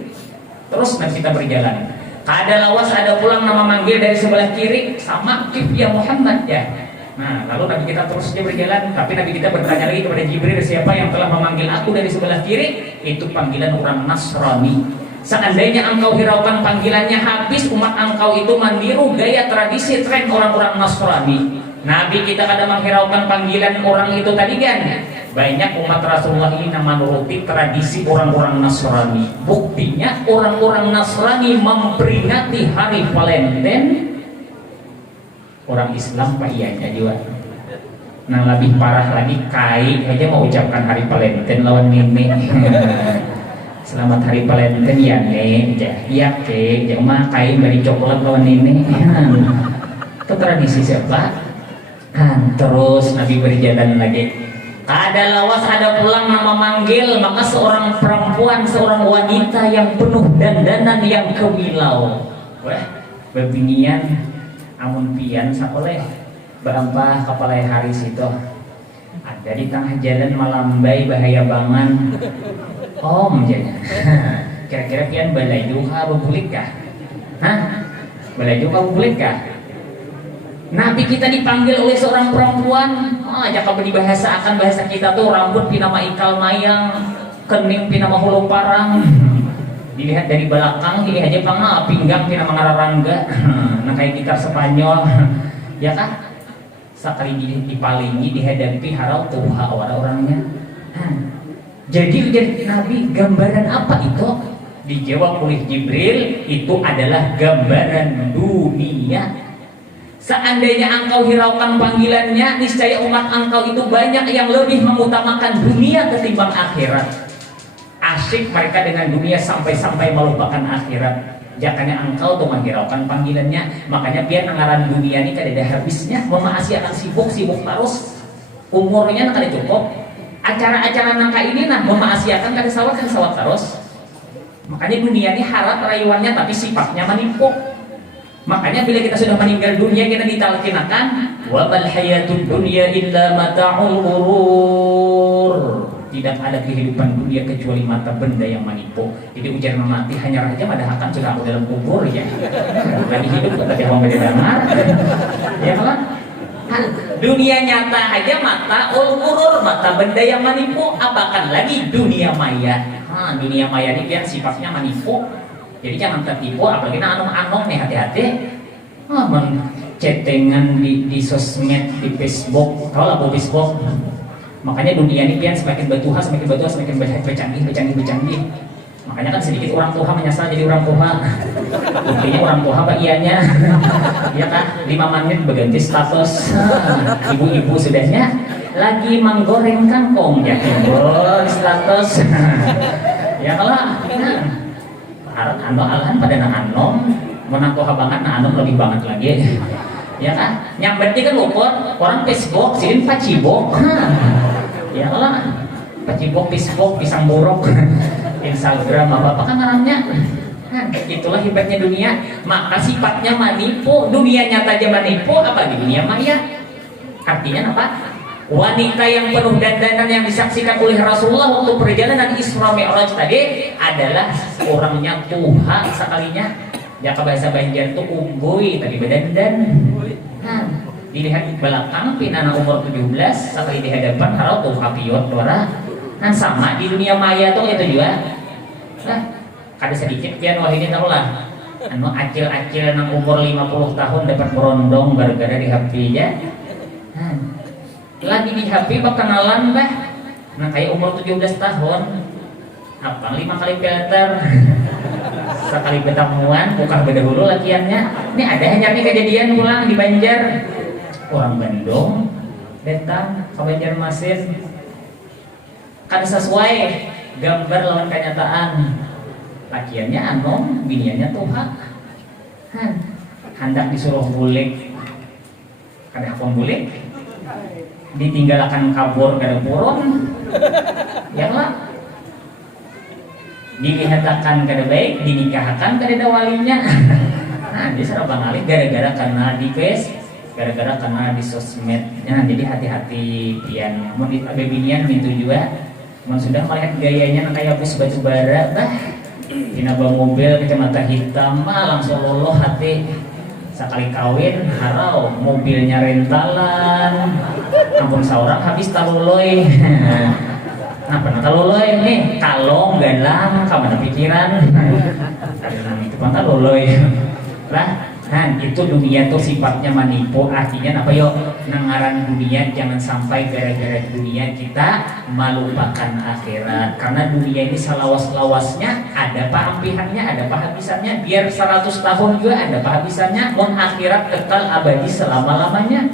Terus nanti kita berjalan, ada lawas ada pulang nama manggil dari sebelah kiri, sama kif ya Muhammad ya. Nah lalu Nabi kita terus dia berjalan, tapi Nabi kita bertanya lagi kepada Jibril, siapa yang telah memanggil aku dari sebelah kiri? Itu panggilan orang Nasrani. Seandainya engkau hiraukan panggilannya habis, umat engkau itu meniru gaya tradisi tren orang-orang Nasrani. Nabi kita kadang menghiraukan panggilan orang itu tadi kan. Banyak umat Rasulullah ini menuruti tradisi orang-orang Nasrani. Buktinya orang-orang Nasrani memperingati hari Valentine, orang Islam payahnya juga. Nah lebih parah lagi, kai aja mau ucapkan hari Valentine lawan nenek. Selamat hari Valentine ya nek, ya ke, jangan mah kai beri coklat lawan nenek. Itu tradisi siapa? Kan terus Nabi berjalan lagi. Ada lawas ada pulang nama manggil, maka seorang perempuan, seorang wanita yang penuh dandanan yang kemilau. Wah, bebinian amun pian sakoleh berapa kapalai hari situ. Ada di tengah jalan malambai bahaya banget. Om jadinya. Kira-kira pian balai juga bubulik kah? Hah? Balai juga bubulik kah? Nabi kita dipanggil oleh seorang perempuan. Jika bahasa akan bahasa kita tuh rambut pinama ikal mayang, kening pinama hulu parang. Dilihat dari belakang, ini aja pangga pinggang pinama ngararangga. Nah kayak gitar Spanyol, ya kan? Sekali dipalingi dihadapi harau tuha orang-orangnya. Jadi Nabi gambaran apa itu? Dijawab oleh Jibril, itu adalah gambaran dunia. Seandainya engkau hiraukan panggilannya, niscaya umat engkau itu banyak yang lebih mengutamakan dunia ketimbang akhirat. Asyik mereka dengan dunia sampai-sampai melupakan akhirat. Jakanya engkau tuh menghiraukan panggilannya, makanya biar ngaran dunia ini kada ada habisnya. Memaasi akan sibuk terus, umurnya kada cukup. Acara-acara nangka ini nah memaasi akan kada sawat terus. Makanya dunia ini harap rayuannya tapi sifatnya menipu. Makanya bila kita sudah meninggal dunia, kita ditalkinakan wa bal hayatud dunya illa mata'ul ghurur. Tidak ada kehidupan dunia kecuali mata benda yang menipu. Jadi ujar mati hanya raja madahakan sudah aku dalam kubur ya. Lagi hidup tapi orang beda dengar. Ya kan? Dunia nyata aja mata ghurur, mata benda yang menipu, apakan lagi dunia maya. Dunia maya ini kan sifatnya menipu. Jadi jangan tertipu, apalagi anom-anom nih hati-hati. Chattingan di sosmed, di Facebook, tau lah Facebook. Makanya dunia ini kan semakin bertuha, semakin bercanggih. Makanya kan sedikit orang tua menyasar jadi orang tua. Intinya orang tua bagiannya, ya kan? 5 menit berganti status. Ibu-ibu sudahnya lagi menggoreng kangkung, ya status. Ya kalau alahan pada anom menang toha banget, anom lebih banget lagi, ya kan? Nyamberti kan luput orang Facebook, silin pacibok, ya lah pacibok, Facebook, pisang borok, Instagram apa kan namanya? Itulah hebatnya dunia. Maka sifatnya manipu, dunia nyata aja manipu, apalagi dunia maya. Artinya apa? Wanita yang penuh dandanan yang disaksikan oleh Rasulullah waktu perjalanan Isra Mi'raj tadi adalah orangnya tuha sekalinya. Jaka bahasa Banjar tuh umboy tadi berdandan. Dilihat belakang pinana umur 17 sekali di hadapan harau tuh kapiot dora. Sama di dunia maya tuh itu juga. Ada sedikit kian wah ini tahu lah. Acil-acil nang umur 50 tahun dapat berondong gara-gara di HP ya. Lagi di HP kenalan bah. Nah kayak umur 17 tahun apa 5 kali filter sekali ketemuan bukan beda dulu latihannya. Ini ada hanya nih kejadian pulang di Banjar, orang Bandung datang ke Banjarmasin kan sesuai gambar lawan kenyataan. Lakiannya anom, biniannya tuha. Hendak disuruh bulik kada hakon bulik, ditinggalkan kabur kada purun, ya lah. Dilihatkan kada baik, dinikahkan kada ada walinya. Dia serba ngalih gara-gara karena di gara-gara karena di sosmed. Nah, jadi hati-hati pian. Mun abebinian mintu juga. Mun sudah melihat gayanya kayak bus batu bara, bah. Dina bawa mobil kacamata hitam mah langsung loloh hati. Sekali kawin harau mobilnya rentalan. Ampun seorang habis taloloy. Nah, pernah taloloy nih, kalong galang kamana pikiran. Karena itu mah taloloy. Lah, nah itu dunia tuh sifatnya manipu, artinya apa yo? Nangaran dunia jangan sampai gara-gara dunia kita melupakan akhirat. Karena dunia ini salawas-lawasnya, ada pahampihannya, ada pahabisannya. Biar 100 tahun juga ada pahabisannya. Mun akhirat kekal abadi selama-lamanya.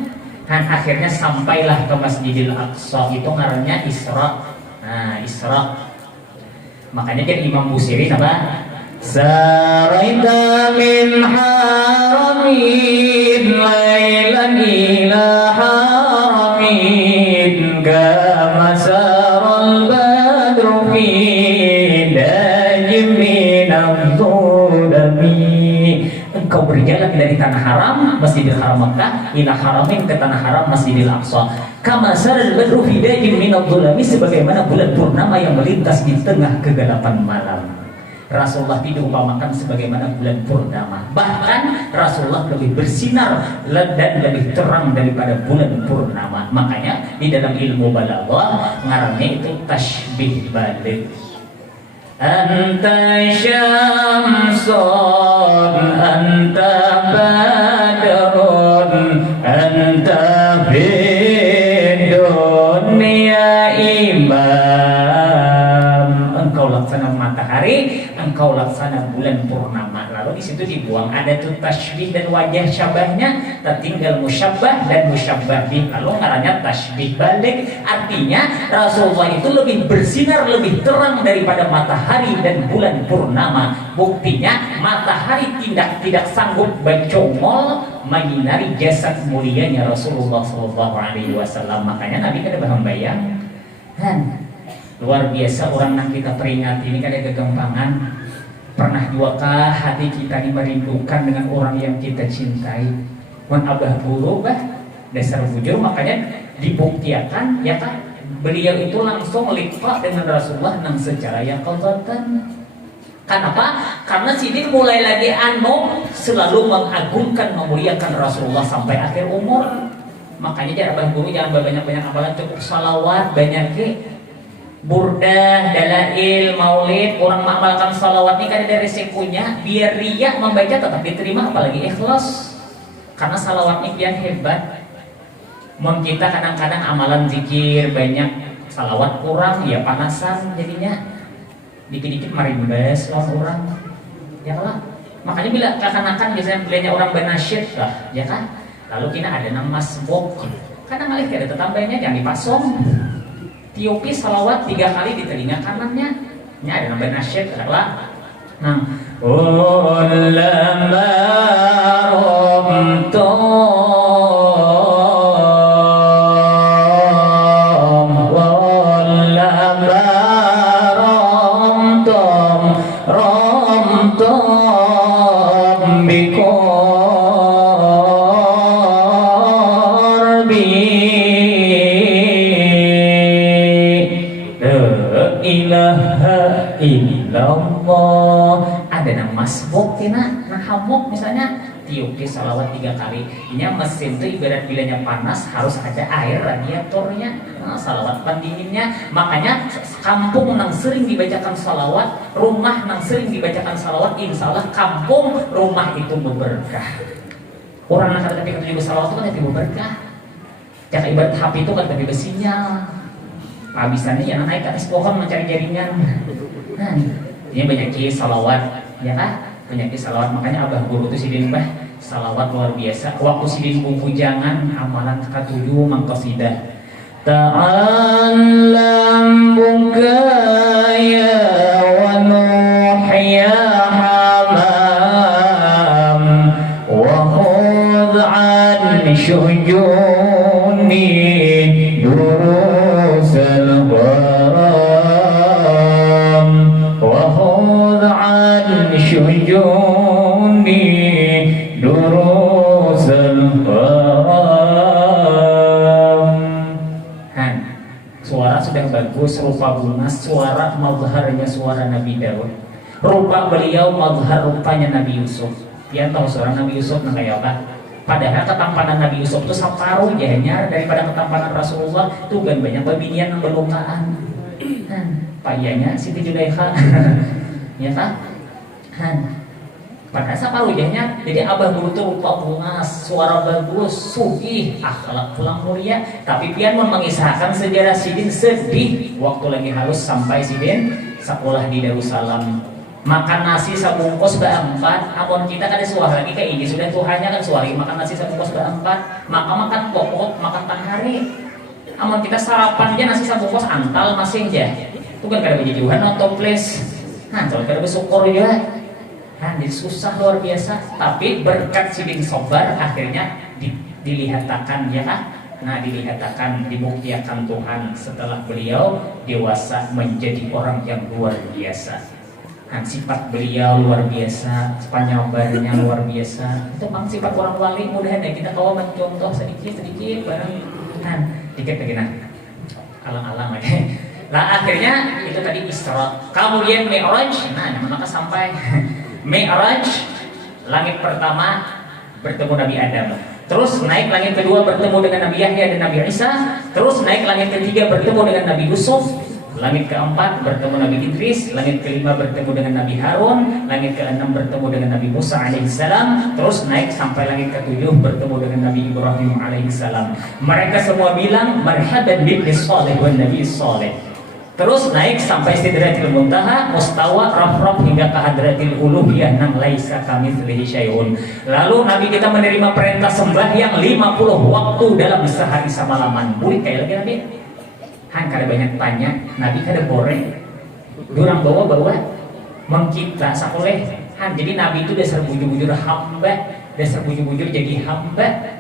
Dan akhirnya sampailah ke Masjidil Aqsa, itu ngarannya Isra. Nah, Isra. Makanya kan Imam Busiri apa? Saraita min haramin lailan ila haramin kama saral badru fi dajim min abdudami. Engkau berjalan dari tanah haram Masjidil Haram Makkah ila haramin ke tanah haram Masjidil Aqsa kama saral badru fi dajim min abdudami, sebagaimana bulan purnama yang melintas di tengah kegelapan malam. Rasulullah diumpamakan sebagaimana bulan purnama. Bahkan Rasulullah lebih bersinar dan lebih terang daripada bulan purnama. Makanya di dalam ilmu balaghah ngarannya itu tasybih baligh. Anta syamsun anta badrun anta bidunya imam. Engkau laksana matahari, engkau laksana bulan purnama. Lalu di situ dibuang ada tuh tasybih dan wajah syabahnya, tertinggal musyabbah dan musyabbah bih. Lalu ngarannya tasybih baligh. Artinya Rasulullah itu lebih bersinar, lebih terang daripada matahari dan bulan purnama. Buktinya matahari tidak sanggup bercongol menyinari jasad mulianya Rasulullah SAW. Makanya Nabi kada bayang. Luar biasa orang yang kita peringati ini kan ada kegampangan. Pernah juakah hati kita ini merindukan dengan orang yang kita cintai? Wan abah buru bah dasar bujur, makanya dibuktikan ya kan beliau itu langsung liqa dengan Rasulullah nang secara yang qadatan. Kenapa? Karena Sidin mulai lagi selalu mengagungkan memuliakan Rasulullah sampai akhir umur. Makanya jangan abah buru jangan banyak-banyak amalan, cukup salawat banyak burdah, dalail, maulid. Orang mengamalkan salawat ini kan ada resikonya. Biar riya membaca tetap diterima, apalagi ikhlas. Karena salawat ini yang hebat. Mun kita kadang-kadang amalan zikir banyak, salawat kurang, ya panasan jadinya. Dikit-dikit marimbas lawan orang, ya lah. Makanya bila kekanakan biasanya belinya orang benasyid lah, ya kan. Lalu kita ada nama masbuk. Kadang malih ada tetambahnya jangan dipasong. Tiupi salawat 3 kali di telinga kanannya. Ini ada nama nasyid adalah ulama ada nama masbuk tina, nah hamuk misalnya tiup di salawat 3 kali. Ini mesin itu ibarat bilanya panas harus ada air radiatornya, nah, salawat pendinginnya. Makanya kampung nang sering dibacakan salawat, rumah nang sering dibacakan salawat, insya Allah kampung rumah itu berberkah. Orang yang ketika juga salawat itu kan itu berberkah. Jika ibarat HP itu kan tapi bersinyal. Habisannya ya naik ke atas pohon mencari jaringan. Nah, ini banyak salawat, ya kan? Banyak salawat, makanya abah guru itu sidin bah salawat luar biasa. Waktu sidin buku jangan amalan ke-7 mangqasidah. Ta'allam bukaya wa nuhya hamam wa khud'an syujuni durusal gharam wa khud'an syujuni durusal gharam serupa bunga, suara mazharnya suara Nabi Daud. Rupa beliau mazhar rupanya Nabi Yusuf. Dia tahu suara Nabi Yusuf nah kayak apa? Padahal ketampanan Nabi Yusuf itu separuh jahnya daripada ketampanan Rasulullah. Tuh kan banyak babinian yang berlukaan. Payahnya Siti Juleha. Ya kan? Padahal separuh jahnya. Jadi abah dulu tuh rupa bunga, suara bagus, sugih, akhlak pulang mulia. Tapi pian mengisahkan sejarah Sidin sedih waktu lagi halus sampai Sidin sekolah di Darussalam. Makan nasi sebungkus berempat. Amun kita kan suah lagi kayak ini sudah Tuhannya kan suari makan nasi sebungkus berempat. Maka makan pokok, makan tanghari. Amun kita sarapannya nasi sebungkus antal masih aja. Itu kan kada bejijuhan nonton please. Nah, kalau kada bersyukur juga. Nah, jadi susah luar biasa. Tapi berkat Sidin sobar akhirnya dilihatakan ya kan? Nah, dilihatakan, dibuktikan Tuhan setelah beliau dewasa menjadi orang yang luar biasa. Nah, sifat beliau luar biasa, penyabarnya luar biasa. Itu memang sifat orang wali. Mudah deh kita kalau mencontoh sedikit bareng. Nah, dikit lagi nah. Alang-alang lagi. Lah akhirnya itu tadi Isra. Kemudian Mi'raj. Nah, maka sampai Mi'raj, langit pertama bertemu Nabi Adam. Terus naik langit kedua bertemu dengan Nabi Yahya dan Nabi Isa. Terus naik langit ketiga bertemu dengan Nabi Yusuf. Langit keempat bertemu Nabi Idris. Langit kelima bertemu dengan Nabi Harun. Langit keenam bertemu dengan Nabi Musa alaihissalam. Terus naik sampai langit ketujuh bertemu dengan Nabi Ibrahim alaihissalam. Mereka semua bilang marhaban bibni sholih wan nabi sholih. Terus naik sampai Sidratil Muntaha, Mustawa, Raf-Raf hingga ke Hadratil Uluhiyah nang laisa kamitslihi syai'un. Lalu Nabi kita menerima perintah sembahyang 50 waktu dalam sehari semalaman. Boleh kayak lagi Nabi? Han kada banyak tanya, Nabi kada goreng. Durang bawa mengkita sakoleh. Han jadi Nabi itu dasar bujur-bujur hamba, dasar bujur-bujur jadi hamba.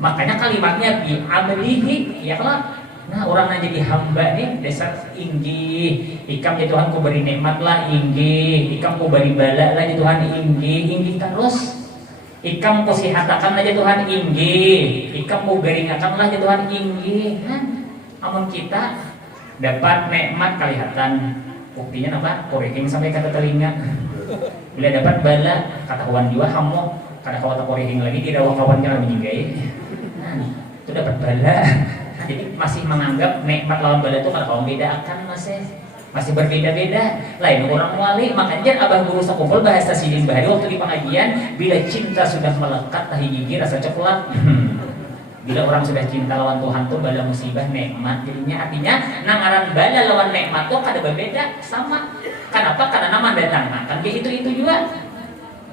Makanya kalimatnya bi amrihi ya kelak. Nah orang yang jadi hamba nih dasar inggih. Ikam ya Tuhan ku beri nikmat lah inggih. Ikam ku beri bala lah ya Tuhan inggih terus. Ikam ku sihatakan aja Tuhan inggih. Ikam ku garingakan lah ya Tuhan inggih. Amun kita dapat nikmat kelihatan, buktinya apa? Korehing sampai kata telinga. Bila dapat bala katahuan juga hamu. Kada kawat korehing lagi tidak wakawan jangan menjinggai. Nah itu dapat bala. Jadi masih menganggap nikmat lawan bala itu kada kaum bedakan masih berbeda-beda. Lain orang wali makanya abah guru sakumpul bahasa Sidin Bahari waktu di pengajian, bila cinta sudah melekat tahi gigi rasa coklat. Bila orang sudah cinta lawan Tuhan tuh bala musibah nikmat. Jadinya artinya nangaran bala lawan nikmat tuh kada berbeda sama. Kenapa? Karena nama datang kan itu juga.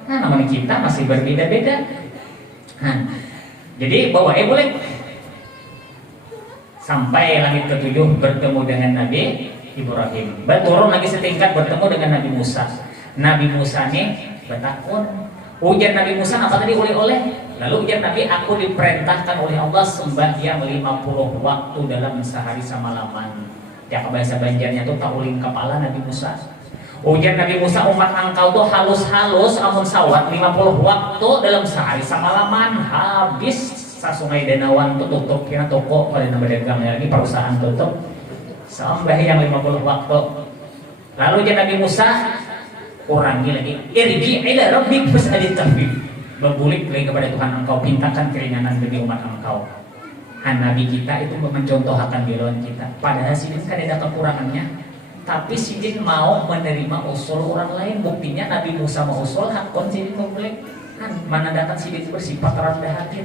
Nah namanya cinta masih berbeda-beda. Nah, jadi bawa boleh sampai langit ketujuh bertemu dengan Nabi Ibrahim. Turun lagi setingkat bertemu dengan Nabi Musa. Nabi Musa nih bertakun. Ujar Nabi Musa apa tadi oleh-oleh? Lalu ujar Nabi, aku diperintahkan oleh Allah sembahyang 50 waktu dalam sehari semalaman. Ya bahasa Banjarnya tuh tauling kepala Nabi Musa. Ujar Nabi Musa, umat engkau tuh halus-halus amun sawat 50 waktu dalam sehari semalaman habis. Sungai Danawan tuh tutup kira toko pada nama dagangnya lagi perusahaan tutup. Sembahyang 50 waktu. Lalu ujar Nabi Musa, kurangi lagi irji ila rabbik fas'alit tahbib. Berbulik lagi kepada Tuhan engkau, pintakan keringanan bagi umat engkau. Nabi kita itu mencontohkan biloan kita. Padahal Sidin kan ada kekurangannya, tapi Sidin mau menerima usul orang lain. Buktinya Nabi Musa mau usul hakon Sidin memulai. Mana datang Sidin bersifat rendah hati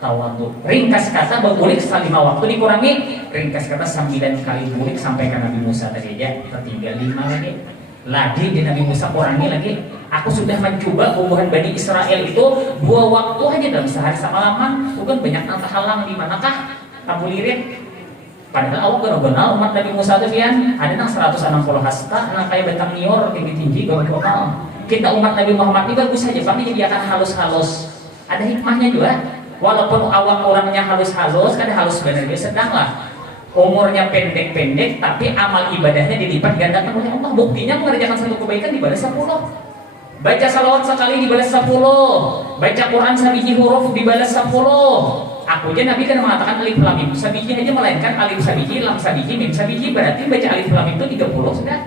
tawadhu. Ringkas kata berbulik setelah 5 waktu dikurangi. Ringkas kata 9 kali bulik sampai ke Nabi Musa tadi aja. Tertinggal 5 lagi. Lagi di Nabi Musa kurangi lagi. Aku sudah mencoba hubungan Bani Israel itu 2 waktu aja dalam sehari semalaman. Bukan banyak nanta halang di manakah? Kamu lirik. Padahal awak benar-benar umat Nabi Musa itu kan ada nang 160 hasta, nang kayak betang nior tinggi-tinggi gawat-gawat. Kita umat Nabi Muhammad ini bagus saja, tapi jadi akan halus-halus. Ada hikmahnya juga. Walaupun awak orangnya halus-halus, kan halus benar sedang lah. Umurnya pendek-pendek, tapi amal ibadahnya dilipat gandakan oleh Allah. Buktinya mengerjakan satu kebaikan dibalas 10. Baca salawat sekali dibalas 10. Baca Quran 1 huruf dibalas 10. Aku aja Nabi kan mengatakan alif lam mim sabiji aja, melainkan alif sabiji, lam sabiji, mim sabiji, berarti baca alif lam mim itu 30 sudah.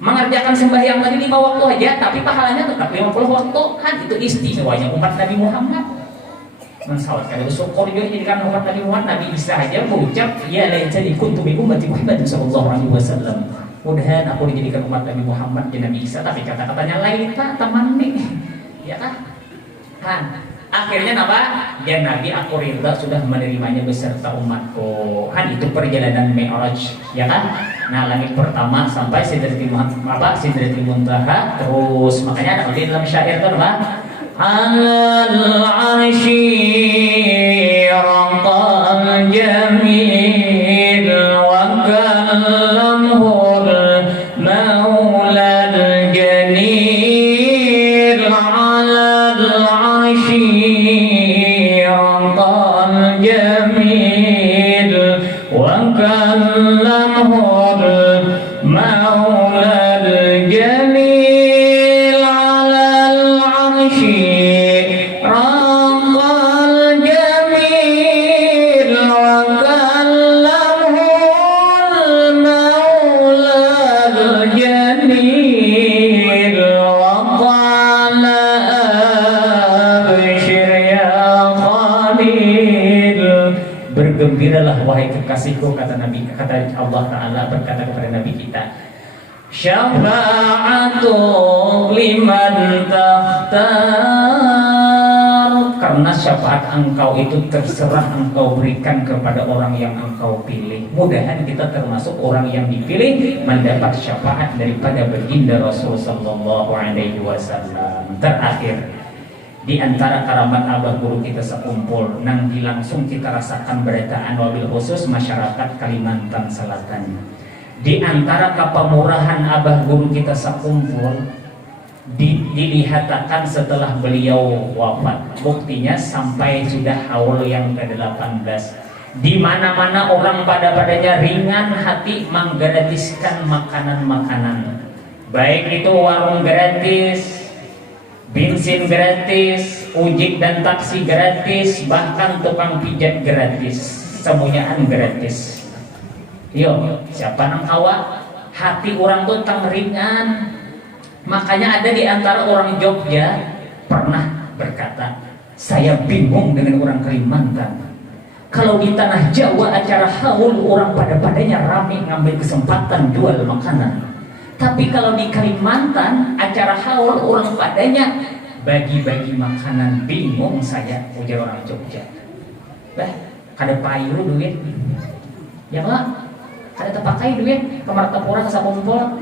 Mengerjakan sembahyang tadi 5 waktu aja, tapi pahalanya tetap 50 waktu. Kan itu istimewanya umat Nabi Muhammad. Mensalawat kada bersyukur juga jadikan umat Nabi Muhammad. Nabi Isa aja berucap, ya laitani kuntu min ummati Muhammad sallallahu alaihi wasallam. Mudahan aku dijadikan umat Nabi Muhammad dan Nabi Isa, tapi kata-katanya lain tak teman nih. Ya kan? Kan akhirnya apa? Ya Nabi aku ridha sudah menerimanya beserta umatku. Kan itu perjalanan Mi'raj, ya kan? Nah, langit pertama sampai Sidratul Muntaha, terus makanya ada di dalam syair itu apa? Alal arsy raqal jamil wa kallamhul maulal janil alal arsy raqal jamil wa kallamhul maulal jamil alal arsy bergembiralah wahai kekasihku, kata Nabi, kata Allah Ta'ala berkata kepada Nabi kita, syafa'atu liman takhtar, karena syafaat engkau itu terserah engkau berikan kepada orang yang engkau pilih. Mudahan kita termasuk orang yang dipilih mendapat syafaat daripada baginda Rasul sallallahu alaihi wasallam. Terakhir, di antara karamat abah guru kita sekumpul nang langsung kita rasakan berataan wabil khusus masyarakat Kalimantan Selatan. Di antara kepemurahan abah guru kita sekumpul dilihatakan setelah beliau wafat. Buktinya sampai sudah haul yang ke-18. Di mana-mana orang padanya ringan hati menggratiskan makanan-makanan. Baik itu warung gratis, bensin gratis, ojek dan taksi gratis, bahkan tukang pijat gratis, semuanyaan gratis. Yo, siapa nang kawa? Hati orang tuh tang ringan. Makanya ada di antara orang Jogja pernah berkata, saya bingung dengan orang Kalimantan. Kalau di tanah Jawa acara haul orang padanya rame ngambil kesempatan jual makanan. Tapi kalau di Kalimantan acara haul orang padanya bagi-bagi makanan, bingung saya, ujar orang Jogja. Bah, kada payu duit. Ya lah, kada terpakai duit, ke Martapura ke Sakumpul.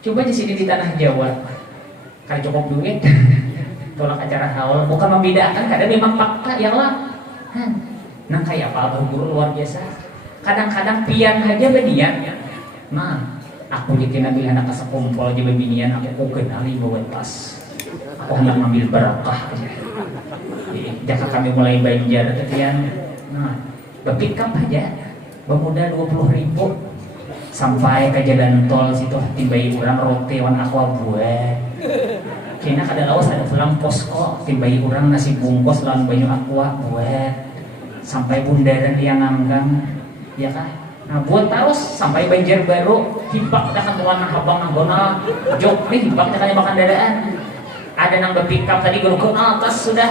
Coba di sini di tanah Jawa, kada cukup duit. Tolak acara haul, bukan membedakan, kada memang fakta, ya lah. Nah kayak apa guru luar biasa. Kadang-kadang pian aja bedian. Nah, aku dikena bila anak sekumpul aja bebinian, aku kenali bawa tas. Aku hendak ngambil berkah aja. Jika kami mulai banjar ketian, nah, bepikap aja, bermuda 20.000 sampai ke jalan tol situ timbai orang roti wan aqua buat. Kena kada lawas ada pulang posko timbai orang nasi bungkus lawan banyu aqua buat sampai bundaran yang nganggang, ya kan? Nah buat terus sampai Banjarbaru hibak dah kan tuan habang nanggonal jok nih hibak dah kan makan dadaan. Ada nang berpikap tadi guru ke atas sudah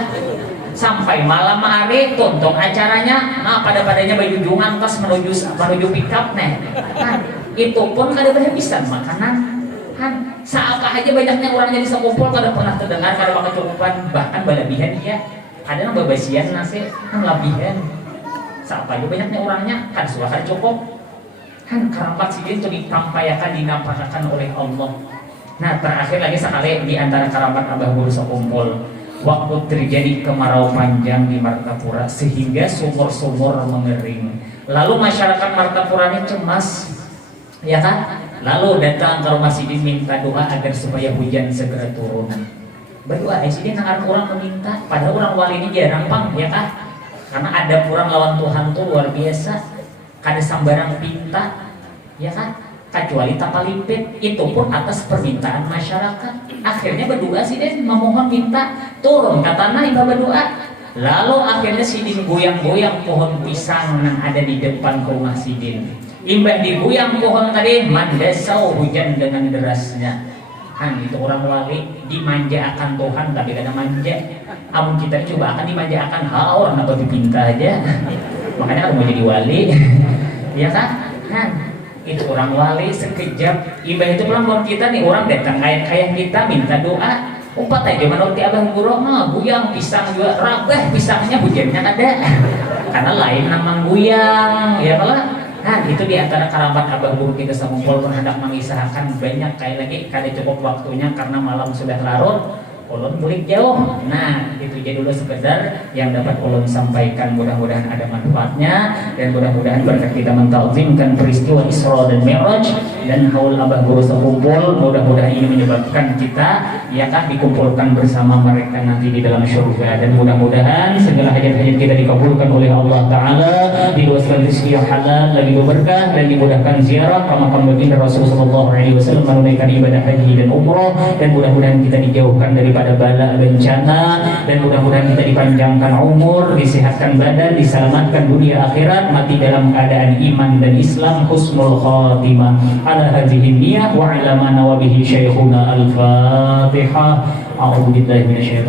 sampai malam hari tonton acaranya. Nah padanya bajujungan tas menuju pikap nih. Nah, itu pun kada berhabisan makanan. Kan seapa aja banyaknya orangnya di sekumpul kada pernah terdengar kada kecukupan, bahkan balabihan ya. Ada nang babasian nasi kan labihan. Seapa aja banyaknya orangnya kan suara cukup. Kan karapat sidin itu ditampayakan dinampakkan oleh Allah. Nah terakhir lagi sekali di antara karamat abah guru sekumpul, waktu terjadi kemarau panjang di Martapura sehingga sumur-sumur mengering. Lalu masyarakat Martapura ini cemas, ya kan? Lalu datang ke rumah Sidin minta doa agar supaya hujan segera turun. Berdoa, Sidin akan orang meminta. Padahal orang wali ini jarang pang, ya kan? Karena ada kurang lawan Tuhan tuh luar biasa. Kada sambarang pinta, ya kan? Kecuali tapalipit, itu pun atas permintaan masyarakat. Akhirnya berdoa Sidin memohon minta turun ke tanah ibadah berdoa. Lalu akhirnya Sidin goyang-goyang pohon pisang yang ada di depan rumah Sidin. Imbah digoyang pohon tadi, mandasau hujan dengan derasnya. Kan itu orang wali dimanja akan Tuhan tapi kadang manja. Amun kita coba akan dimanja akan orang apa dipinta aja. Makanya mau jadi wali. Ya kan? Kan itu orang wali sekejap. Imbah itu pelan kita nih orang datang kayak kita minta doa. Umpat aja menurut abang guru mah guyang pisang juga rabah pisangnya hujannya ada karena lain nama guyang ya malah nah itu diantara kerabat abang guru kita semumpul hendak mengisahkan banyak kayak lagi kada cukup waktunya karena malam sudah larut ulun mulik jauh. Nah itu jadi dulu sekedar yang dapat ulun sampaikan, mudah-mudahan ada manfaatnya dan mudah-mudahan berkat kita mentakzimkan peristiwa Isra dan Mi'raj dan haul abah guru sekumpul, mudah-mudahan ini menyebabkan kita ya kan dikumpulkan bersama mereka nanti di dalam surga dan mudah-mudahan segala hajat-hajat kita dikabulkan oleh Allah Ta'ala, diluaskan rezeki yang halal lagi berkah dan dimudahkan ziarah ke makam baginda Rasulullah SAW menunaikan ibadah haji dan umroh dan mudah-mudahan kita dijauhkan daripada bala bencana dan mudah-mudahan kita dipanjangkan umur, disehatkan badan, diselamatkan dunia akhirat, mati dalam keadaan iman dan Islam, husnul khatimah. Ala hadhihi niyyah wa ala ma nawabihi syekhuna al-Fatihah. A'udzu billahi minasyaitonir